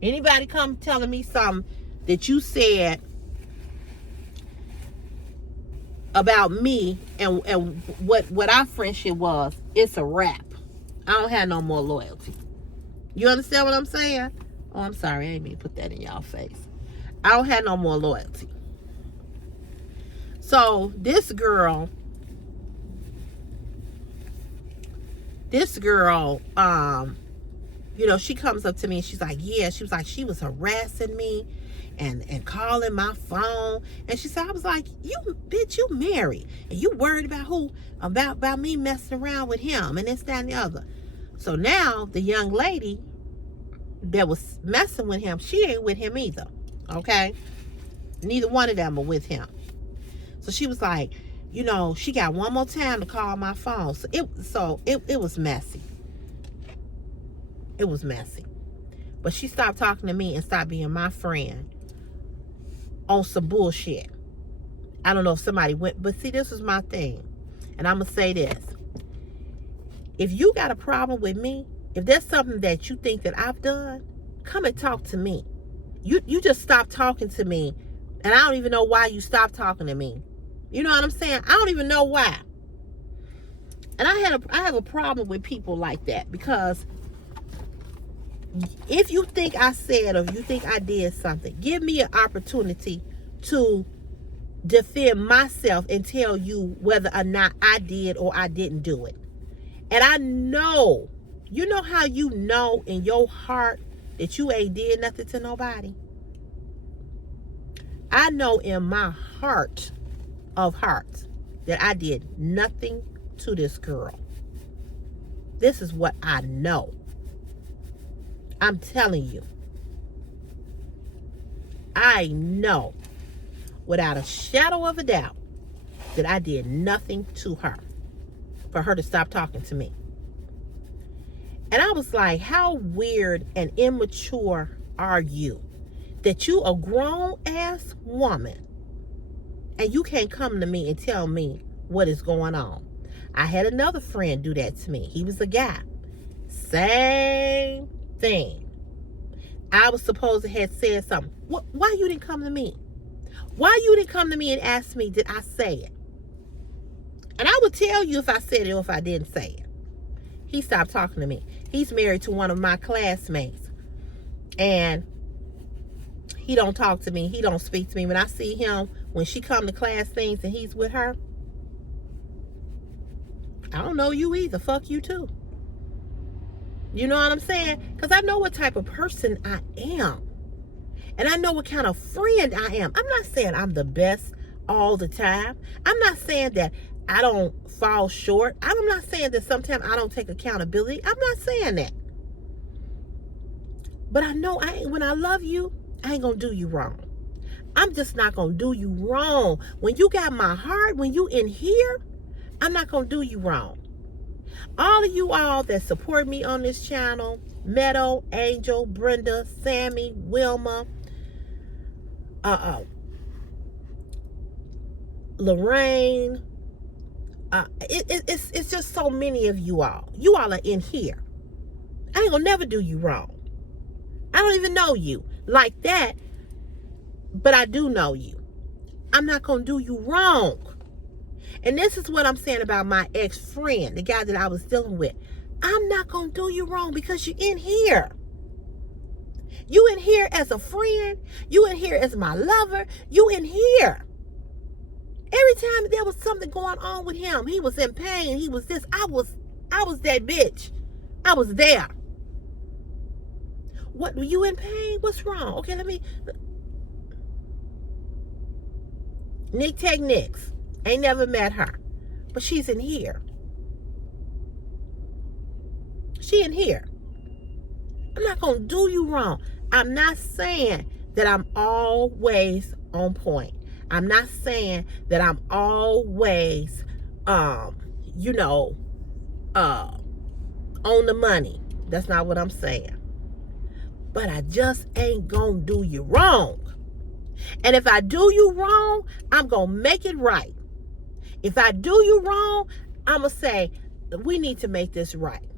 Anybody come telling me something that you said about me and what our friendship was, it's a wrap. I don't have no more loyalty. You understand what I'm saying? Oh, I'm sorry. I didn't mean to put that in y'all face. I don't have no more loyalty. So this girl, she comes up to me and she's like, yeah, she was like, she was harassing me and calling my phone. And she said, I was like, you married and you worried about me messing around with him and this, that, and the other. So now the young lady that was messing with him, she ain't with him either. Okay? Neither one of them are with him. So she was like, she got one more time to call my phone. So it was messy. It was messy. But she stopped talking to me and stopped being my friend on some bullshit. I don't know if somebody went, but see, this is my thing. And I'm going to say this. If you got a problem with me, if there's something that you think that I've done, come and talk to me. You just stop talking to me, and I don't even know why you stopped talking to me. You know what I'm saying? I don't even know why. And I have a problem with people like that, because if you think I said or you think I did something, give me an opportunity to defend myself and tell you whether or not I did or I didn't do it. And I know, you know how you know in your heart that you ain't did nothing to nobody? I know in my heart of hearts that I did nothing to this girl. This is what I know. I'm telling you. I know without a shadow of a doubt that I did nothing to her for her to stop talking to me. And I was like, how weird and immature are you that you a grown ass woman and you can't come to me and tell me what is going on. I had another friend do that to me. He was a guy. Same thing. I was supposed to have said something. Why you didn't come to me? Why you didn't come to me and ask me, did I say it? And I would tell you if I said it or if I didn't say it. He stopped talking to me. He's married to one of my classmates. And he don't talk to me. He don't speak to me. When I see him, when she come to class things and he's with her, I don't know you either. Fuck you too. You know what I'm saying? Because I know what type of person I am. And I know what kind of friend I am. I'm not saying I'm the best all the time. I'm not saying that I don't fall short. I'm not saying that sometimes I don't take accountability. I'm not saying that. But I know when I love you, I ain't going to do you wrong. I'm just not going to do you wrong. When you got my heart, when you in here, I'm not going to do you wrong. All of you all that support me on this channel, Meadow, Angel, Brenda, Sammy, Wilma, Lorraine, it's just so many of you all. You all are in here. I ain't gonna never do you wrong. I don't even know you like that, but I do know you. I'm not gonna do you wrong. And this is what I'm saying about my ex-friend, the guy that I was dealing with. I'm not gonna do you wrong because you're in here. You in here as a friend. You in here as my lover. You in here. Every time there was something going on with him, he was in pain. He was this. I was that bitch. I was there. What, were you in pain? What's wrong? Okay, let me. Nick Tech Nicks. Ain't never met her. But she's in here. She in here. I'm not going to do you wrong. I'm not saying that I'm always on point. I'm not saying that I'm always, on the money. That's not what I'm saying. But I just ain't going to do you wrong. And if I do you wrong, I'm going to make it right. If I do you wrong, I'm going to say, we need to make this right.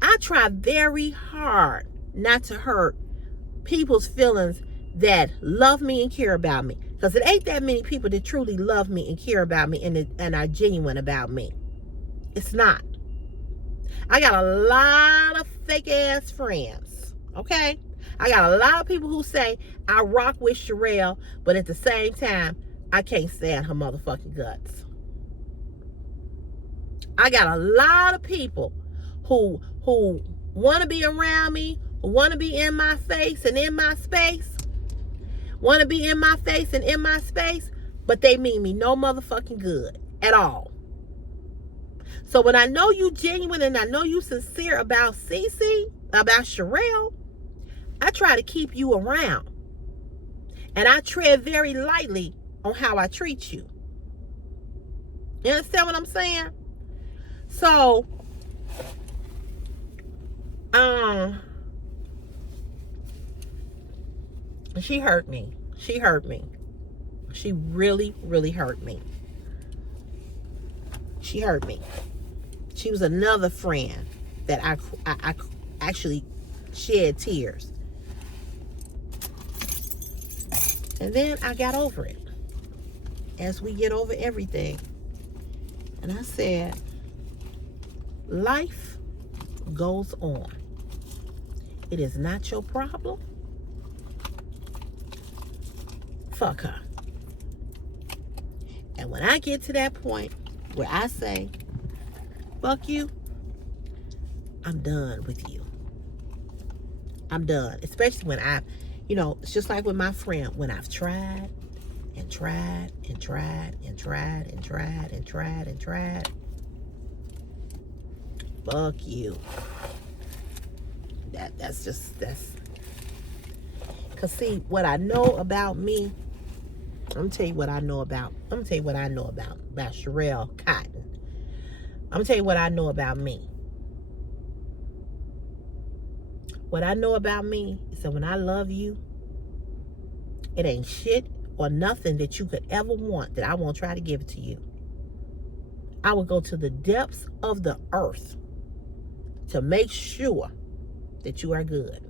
I try very hard not to hurt people's feelings that love me and care about me. Because it ain't that many people that truly love me and care about me and are genuine about me. It's not. I got a lot of fake ass friends. Okay? I got a lot of people who say I rock with Sherelle, but at the same time, I can't stand her motherfucking guts. I got a lot of people who want to be around me, who want to be in my face and in my space, want to be in my face and in my space, but they mean me no motherfucking good at all. So when I know you genuine and I know you sincere about Cece, about Sherelle, I try to keep you around. And I tread very lightly on how I treat you. You understand what I'm saying? So, she hurt me. She hurt me. She really, really hurt me. She hurt me. She was another friend that I actually shed tears. And then I got over it. As we get over everything. And I said, life goes on. It is not your problem. Fuck her. And when I get to that point where I say, fuck you, I'm done with you. I'm done. Especially when it's just like with my friend, when I've tried and tried and tried and tried and tried and tried and tried. Fuck you. That's because see, what I know about me, I'm gonna tell you what I know about. I'm gonna tell you what I know about Sherelle Cotton. I'm gonna tell you what I know about me. What I know about me is that when I love you, it ain't shit or nothing that you could ever want that I won't try to give it to you. I will go to the depths of the earth to make sure that you are good.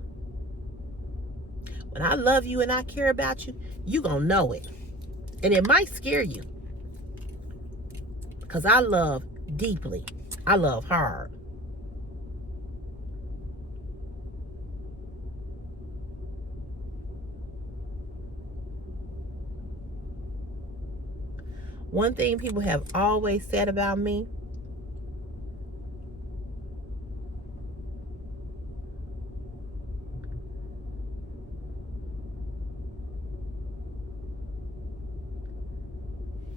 When I love you and I care about you, you gonna know it. And it might scare you. Because I love deeply. I love hard. One thing people have always said about me,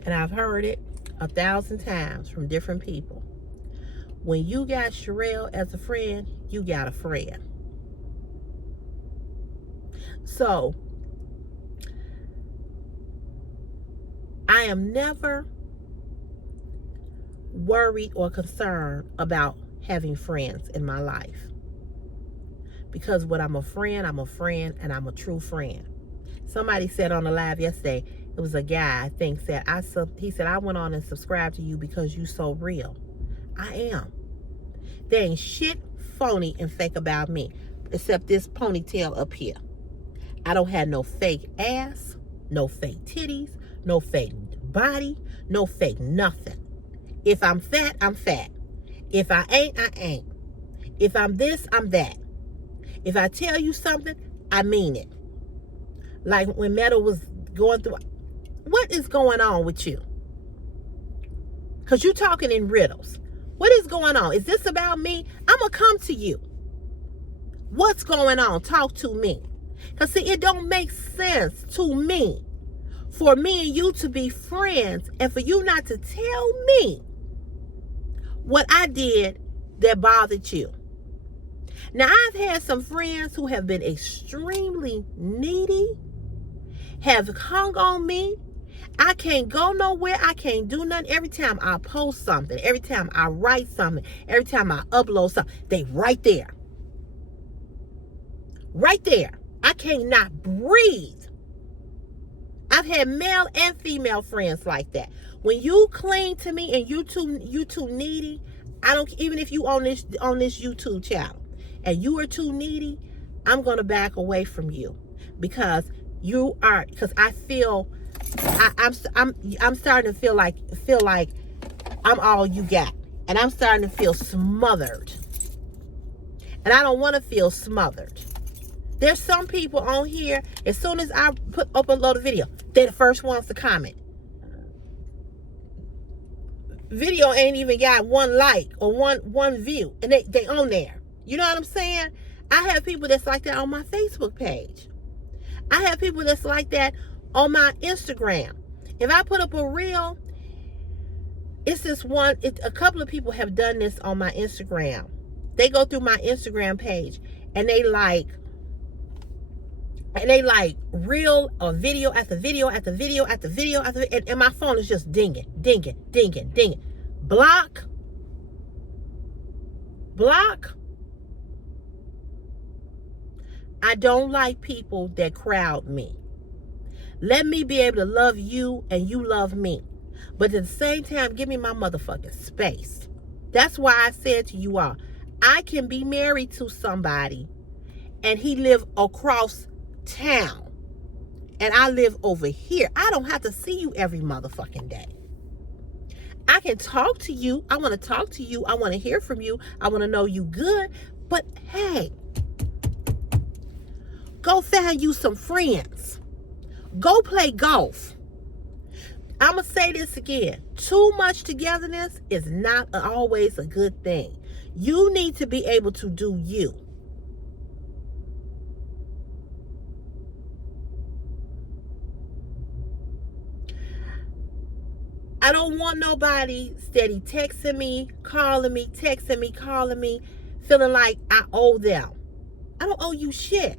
and I've heard it 1,000 times from different people. When you got Sherelle as a friend, you got a friend. So, I am never worried or concerned about having friends in my life. Because when I'm a friend, and I'm a true friend. Somebody said on the live yesterday, it was a guy, I think, he said, I went on and subscribed to you because you so real. I am. There ain't shit phony and fake about me, except this ponytail up here. I don't have no fake ass, no fake titties, no fake body, no fake nothing. If I'm fat, I'm fat. If I ain't, I ain't. If I'm this, I'm that. If I tell you something, I mean it. Like when Meadow was going through, what is going on with you? Because you're talking in riddles. What is going on? Is this about me? I'm going to come to you. What's going on? Talk to me. Because see, it don't make sense to me for me and you to be friends and for you not to tell me what I did that bothered you. Now, I've had some friends who have been extremely needy, have hung on me. I can't go nowhere. I can't do nothing. Every time I post something, every time I write something, every time I upload something, they right there. Right there. I can't not breathe. I've had male and female friends like that. When you cling to me and you too needy, I don't, even if you on this YouTube channel and you are too needy, I'm gonna back away from you because I feel I'm starting to feel like I'm all you got, and I'm starting to feel smothered, and I don't want to feel smothered. There's some people on here, as soon as I upload a video, they're the first ones to comment. Video ain't even got one like or one view, and they on there. You know what I'm saying? I have people that's like that on my Facebook page. I have people that's like that on my Instagram. If I put up a reel, it's this one, a couple of people have done this on my Instagram. They go through my Instagram page and they like reel or video after video after video after video after, and my phone is just dinging, dinging, dinging, dinging. Block. I don't like people that crowd me. Let me be able to love you and you love me. But at the same time, give me my motherfucking space. That's why I said to you all, I can be married to somebody and he live across town and I live over here. I don't have to see you every motherfucking day. I can talk to you. I want to talk to you. I want to hear from you. I want to know you good. But hey, go find you some friends. Go play golf. I'm going to say this again. Too much togetherness is not always a good thing. You need to be able to do you. I don't want nobody steady texting me, calling me, texting me, calling me, feeling like I owe them. I don't owe you shit.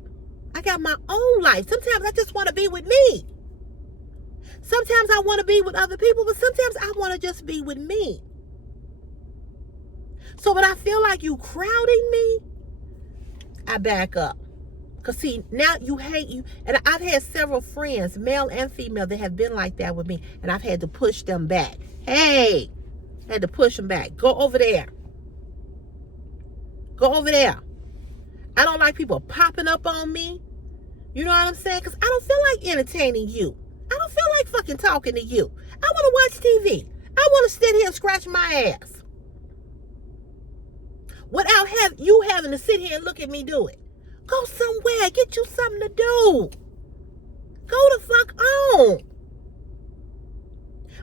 I got my own life. Sometimes I just want to be with me. Sometimes I want to be with other people, but sometimes I want to just be with me. So when I feel like you crowding me, I back up. Because see, now you hate you. And I've had several friends, male and female, that have been like that with me. And I've had to push them back. Hey, I had to push them back. Go over there. Go over there. I don't like people popping up on me. You know what I'm saying? Because I don't feel like entertaining you. I don't feel like fucking talking to you. I want to watch TV. I want to sit here and scratch my ass. Without you having to sit here and look at me do it. Go somewhere. Get you something to do. Go the fuck on.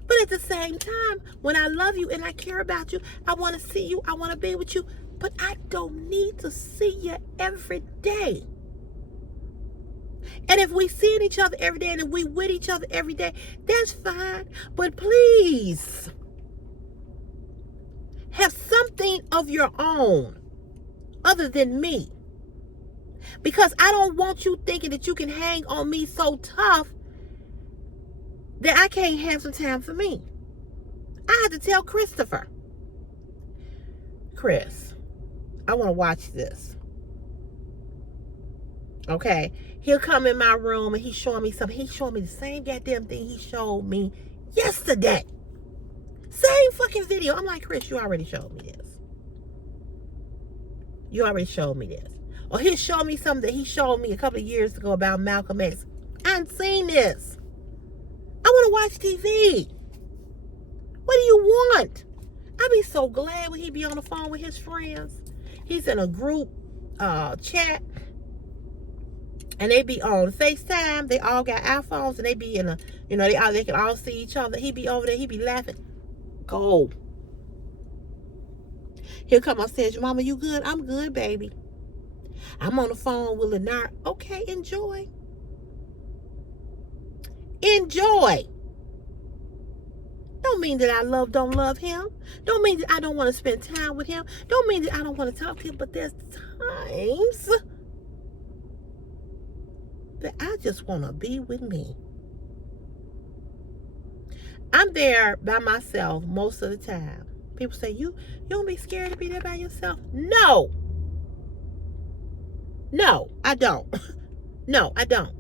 But at the same time, when I love you and I care about you, I want to see you. I want to be with you. But I don't need to see you every day. And if we seeing each other every day and if we with each other every day, that's fine. But please, have something of your own other than me. Because I don't want you thinking that you can hang on me so tough that I can't have some time for me. I had to tell Christopher, Chris, I want to watch this. Okay? He'll come in my room and he's showing me something. He's showing me the same goddamn thing he showed me yesterday. Same fucking video. I'm like, Chris, you already showed me this. You already showed me this. Or he'll show me something that he showed me a couple of years ago about Malcolm X. I haven't seen this. I want to watch TV. What do you want? I'd be so glad when he be on the phone with his friends. He's in a group chat. And they be on FaceTime. They all got iPhones and they be in a, they can all see each other. He be over there. He be laughing. Go. He'll come upstairs. Mama, you good? I'm good, baby. I'm on the phone with Lennar. Okay, enjoy. Enjoy. Don't mean that I don't love him. Don't mean that I don't want to spend time with him. Don't mean that I don't want to talk to him. But there's times that I just want to be with me. I'm there by myself most of the time. People say, you don't be scared to be there by yourself? No. No, I don't. No, I don't.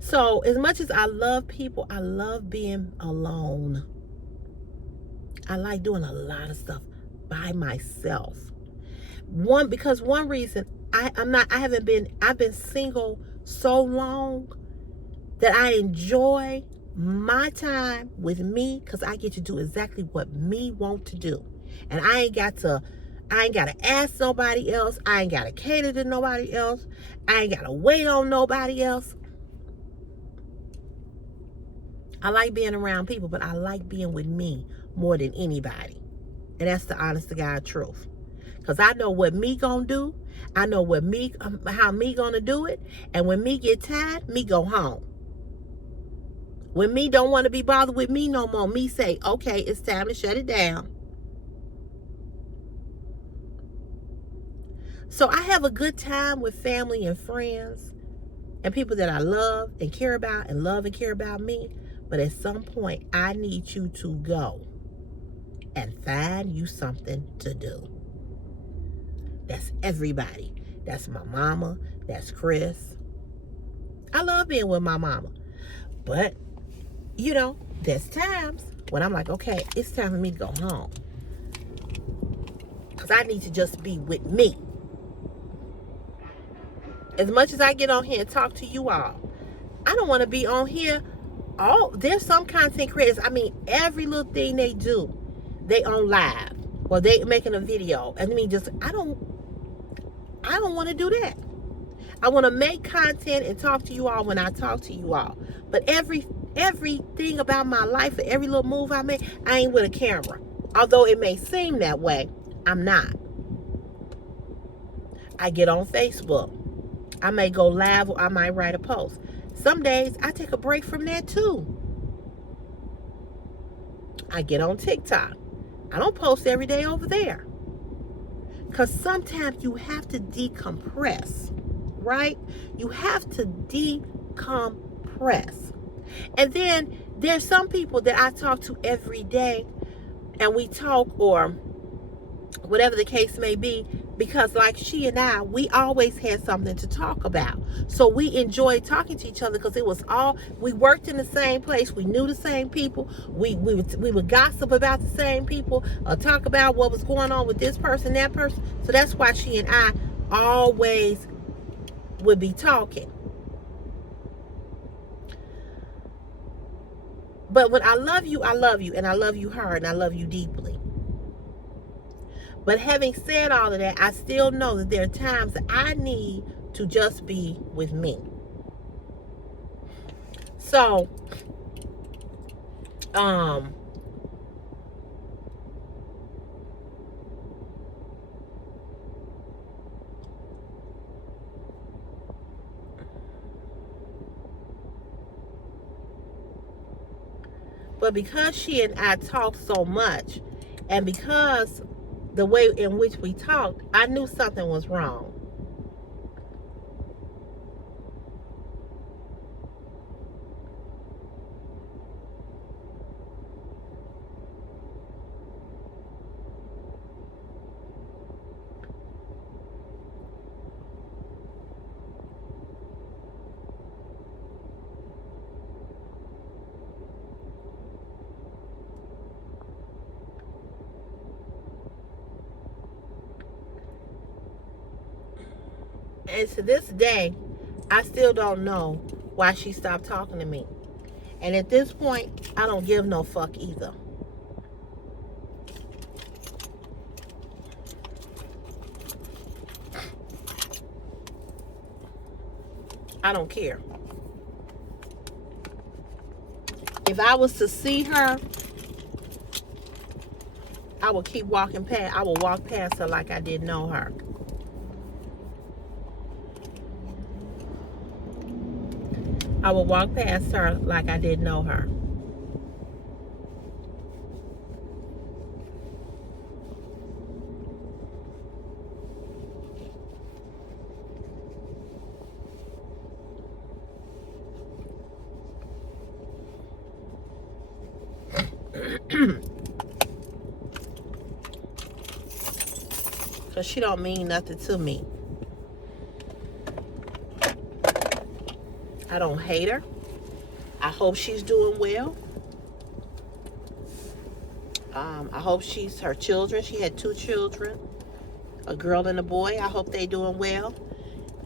So as much as I love people, I love being alone. I like doing a lot of stuff by myself. Because one reason I've been single so long that I enjoy my time with me because I get to do exactly what me want to do. And I ain't got to ask nobody else. I ain't got to cater to nobody else. I ain't got to wait on nobody else. I like being around people, but I like being with me more than anybody. And that's the honest to God truth. Because I know what me gonna do. I know how me gonna do it. And when me get tired, me go home. When me don't want to be bothered with me no more, me say, okay, it's time to shut it down. So I have a good time with family and friends and people that I love and care about and love and care about me. But at some point, I need you to go and find you something to do. That's everybody. That's my mama. That's Chris. I love being with my mama. But, there's times when I'm like, okay, it's time for me to go home. Because I need to just be with me. As much as I get on here and talk to you all, I don't want to be on here. There's some content creators. I mean, every little thing they do, they on live. Or they making a video. I mean, I don't want to do that. I want to make content and talk to you all when I talk to you all. But everything about my life, every little move I make, I ain't with a camera. Although it may seem that way, I'm not. I get on Facebook. I may go live or I might write a post. Some days I take a break from that too. I get on TikTok. I don't post every day over there. Because sometimes you have to decompress, right? You have to decompress. And then there's some people that I talk to every day, and we talk, or whatever the case may be, because like she and I, we always had something to talk about. So we enjoyed talking to each other because it was all, we worked in the same place, we knew the same people, we would gossip about the same people, or talk about what was going on with this person, that person. So that's why she and I always would be talking. But when I love you, and I love you hard, and I love you deeply. But having said all of that, I still know that there are times that I need to just be with me. So, but because she and I talked so much, and because the way in which we talked, I knew something was wrong. And to this day, I still don't know why she stopped talking to me. And at this point, I don't give no fuck either. I don't care. If I was to see her, I would keep walking past. I would walk past her like I didn't know her. I would walk past her like I didn't know her. Because she don't mean nothing to me. I don't hate her. I hope she's doing well. I hope her children, she had 2 children, a girl and a boy. I hope they doing well.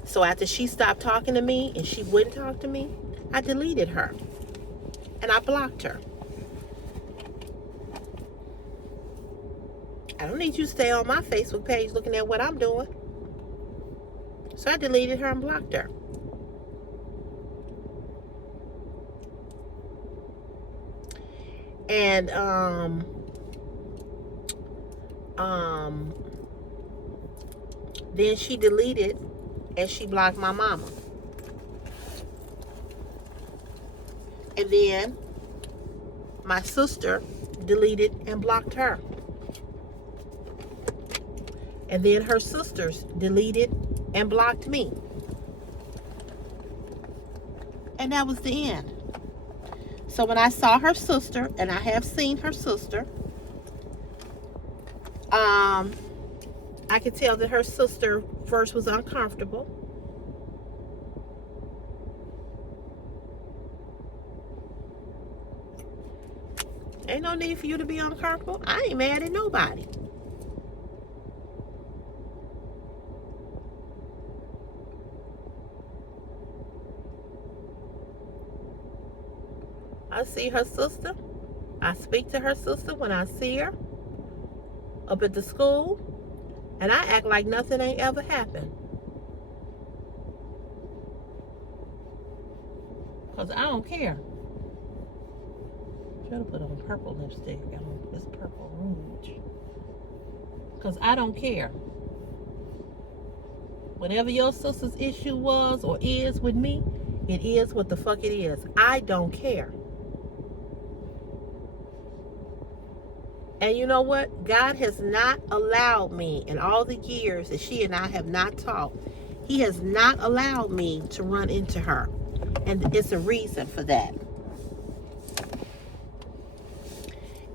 So after she stopped talking to me and she wouldn't talk to me, I deleted her. And I blocked her. I don't need you to stay on my Facebook page looking at what I'm doing. So I deleted her and blocked her. And then she deleted and she blocked my mama. And then my sister deleted and blocked her. And then her sisters deleted and blocked me. And that was the end. So when I saw her sister, and I have seen her sister, I could tell that her sister first was uncomfortable. Ain't no need for you to be uncomfortable. I ain't mad at nobody. I see her sister. I speak to her sister when I see her up at the school, and I act like nothing ain't ever happened. Because I don't care. Should have put on purple lipstick. I don't this purple rouge. Because I don't care. Whatever your sister's issue was or is with me, It is what the fuck it is. I don't care. And you know what? God has not allowed me in all the years that she and I have not talked. He has not allowed me to run into her. And it's a reason for that.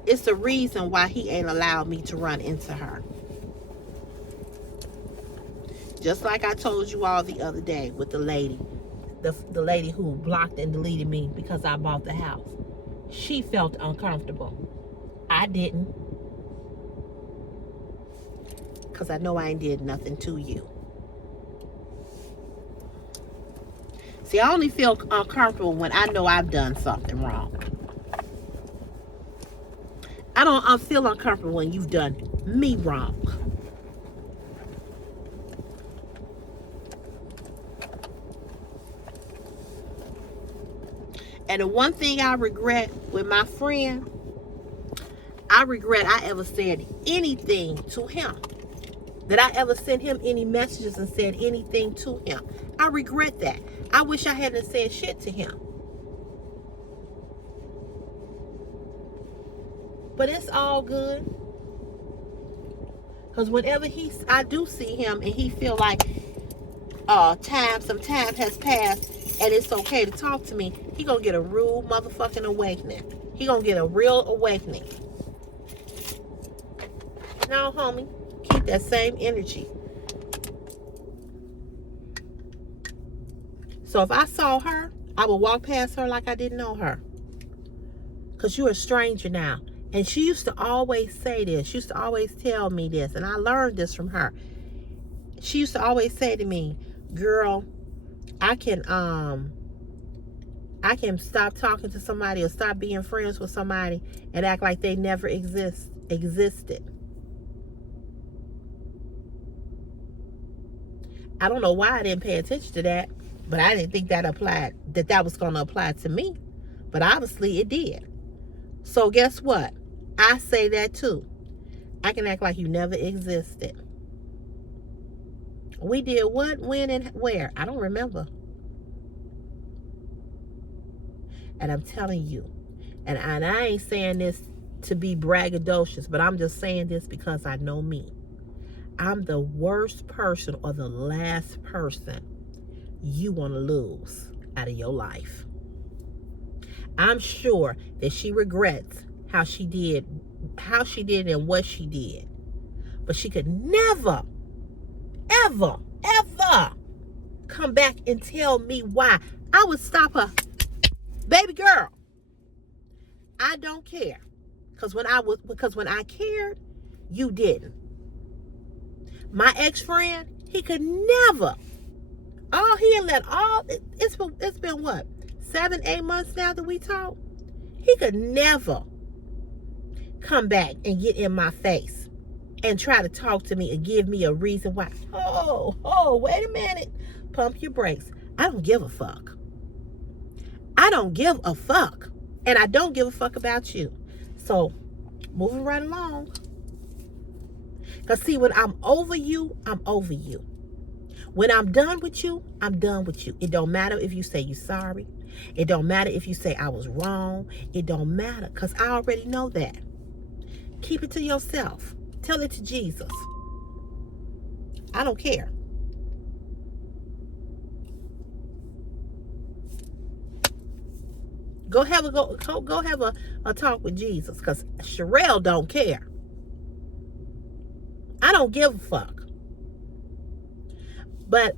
It's a reason why he ain't allowed me to run into her. Just like I told you all the other day with the lady. The lady who blocked and deleted me because I bought the house. She felt uncomfortable. I didn't. Because I know I ain't did nothing to you. See, I only feel uncomfortable when I know I've done something wrong. I don't feel uncomfortable when you've done me wrong. And the one thing I regret with my friend, I regret I ever said anything to him. That I ever sent him any messages and said anything to him. I regret that. I wish I hadn't said shit to him. But it's all good. Because whenever I do see him and he feel like some time has passed and it's okay to talk to me, he gonna get a real motherfucking awakening. He gonna get a real awakening. No, homie. Keep that same energy. So if I saw her, I would walk past her like I didn't know her. Because you're a stranger now. And she used to always say this. She used to always tell me this. And I learned this from her. She used to always say to me, girl, I can stop talking to somebody or stop being friends with somebody and act like they never existed. I don't know why I didn't pay attention to that, but I didn't think that was going to apply to me. But obviously it did. So guess what? I say that too. I can act like you never existed. We did what, when, and where? I don't remember. And I'm telling you, and I ain't saying this to be braggadocious, but I'm just saying this because I know me. I'm the worst person or the last person you want to lose out of your life. I'm sure that she regrets how she did and what she did. But she could never, ever, ever come back and tell me why. I would stop her. Baby girl, I don't care. Because when I cared, you didn't. My ex-friend, he could never. It's been what? 7-8 months now that we talk. He could never come back and get in my face and try to talk to me and give me a reason why. Oh, wait a minute. Pump your brakes. I don't give a fuck. I don't give a fuck. And I don't give a fuck about you. So, moving right along. Because see, when I'm over you, I'm over you. When I'm done with you, I'm done with you. It don't matter if you say you're sorry. It don't matter if you say I was wrong. It don't matter because I already know that. Keep it to yourself. Tell it to Jesus. I don't care. Go have a talk with Jesus because Sherelle don't care. I don't give a fuck. But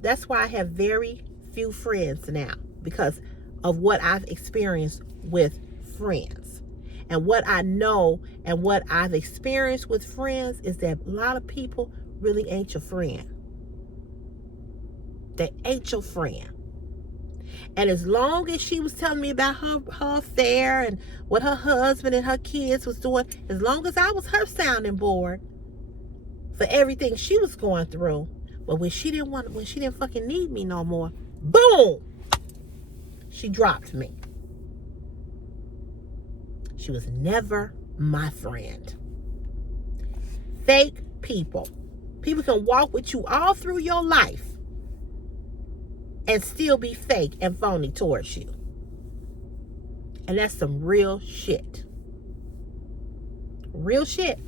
that's why I have very few friends now because of what I've experienced with friends. And what I know and what I've experienced with friends is that a lot of people really ain't your friend. They ain't your friend. And as long as she was telling me about her affair and what her husband and her kids was doing, as long as I was her sounding board for everything she was going through, but when she didn't fucking need me no more, boom, she dropped me. She was never my friend. Fake people. People can walk with you all through your life and still be fake and phony towards you. And that's some real shit. Real shit.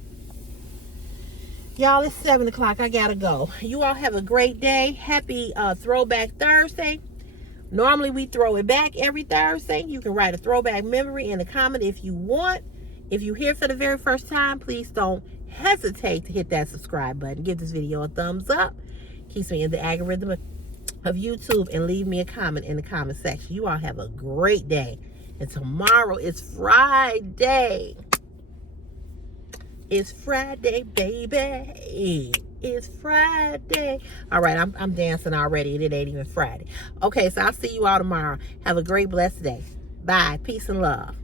Y'all, it's 7 o'clock. I gotta go. You all have a great day. Happy Throwback Thursday. Normally we throw it back every Thursday. You can write a throwback memory in the comment if you want. If you're here for the very first time, please don't hesitate to hit that subscribe button. Give this video a thumbs up. Keeps me in the algorithm of YouTube, and leave me a comment in the comment section. You all have a great day. And tomorrow is Friday. It's Friday, baby. It's Friday. All right, I'm dancing already, and it ain't even Friday. Okay, so I'll see you all tomorrow. Have a great, blessed day. Bye. Peace and love.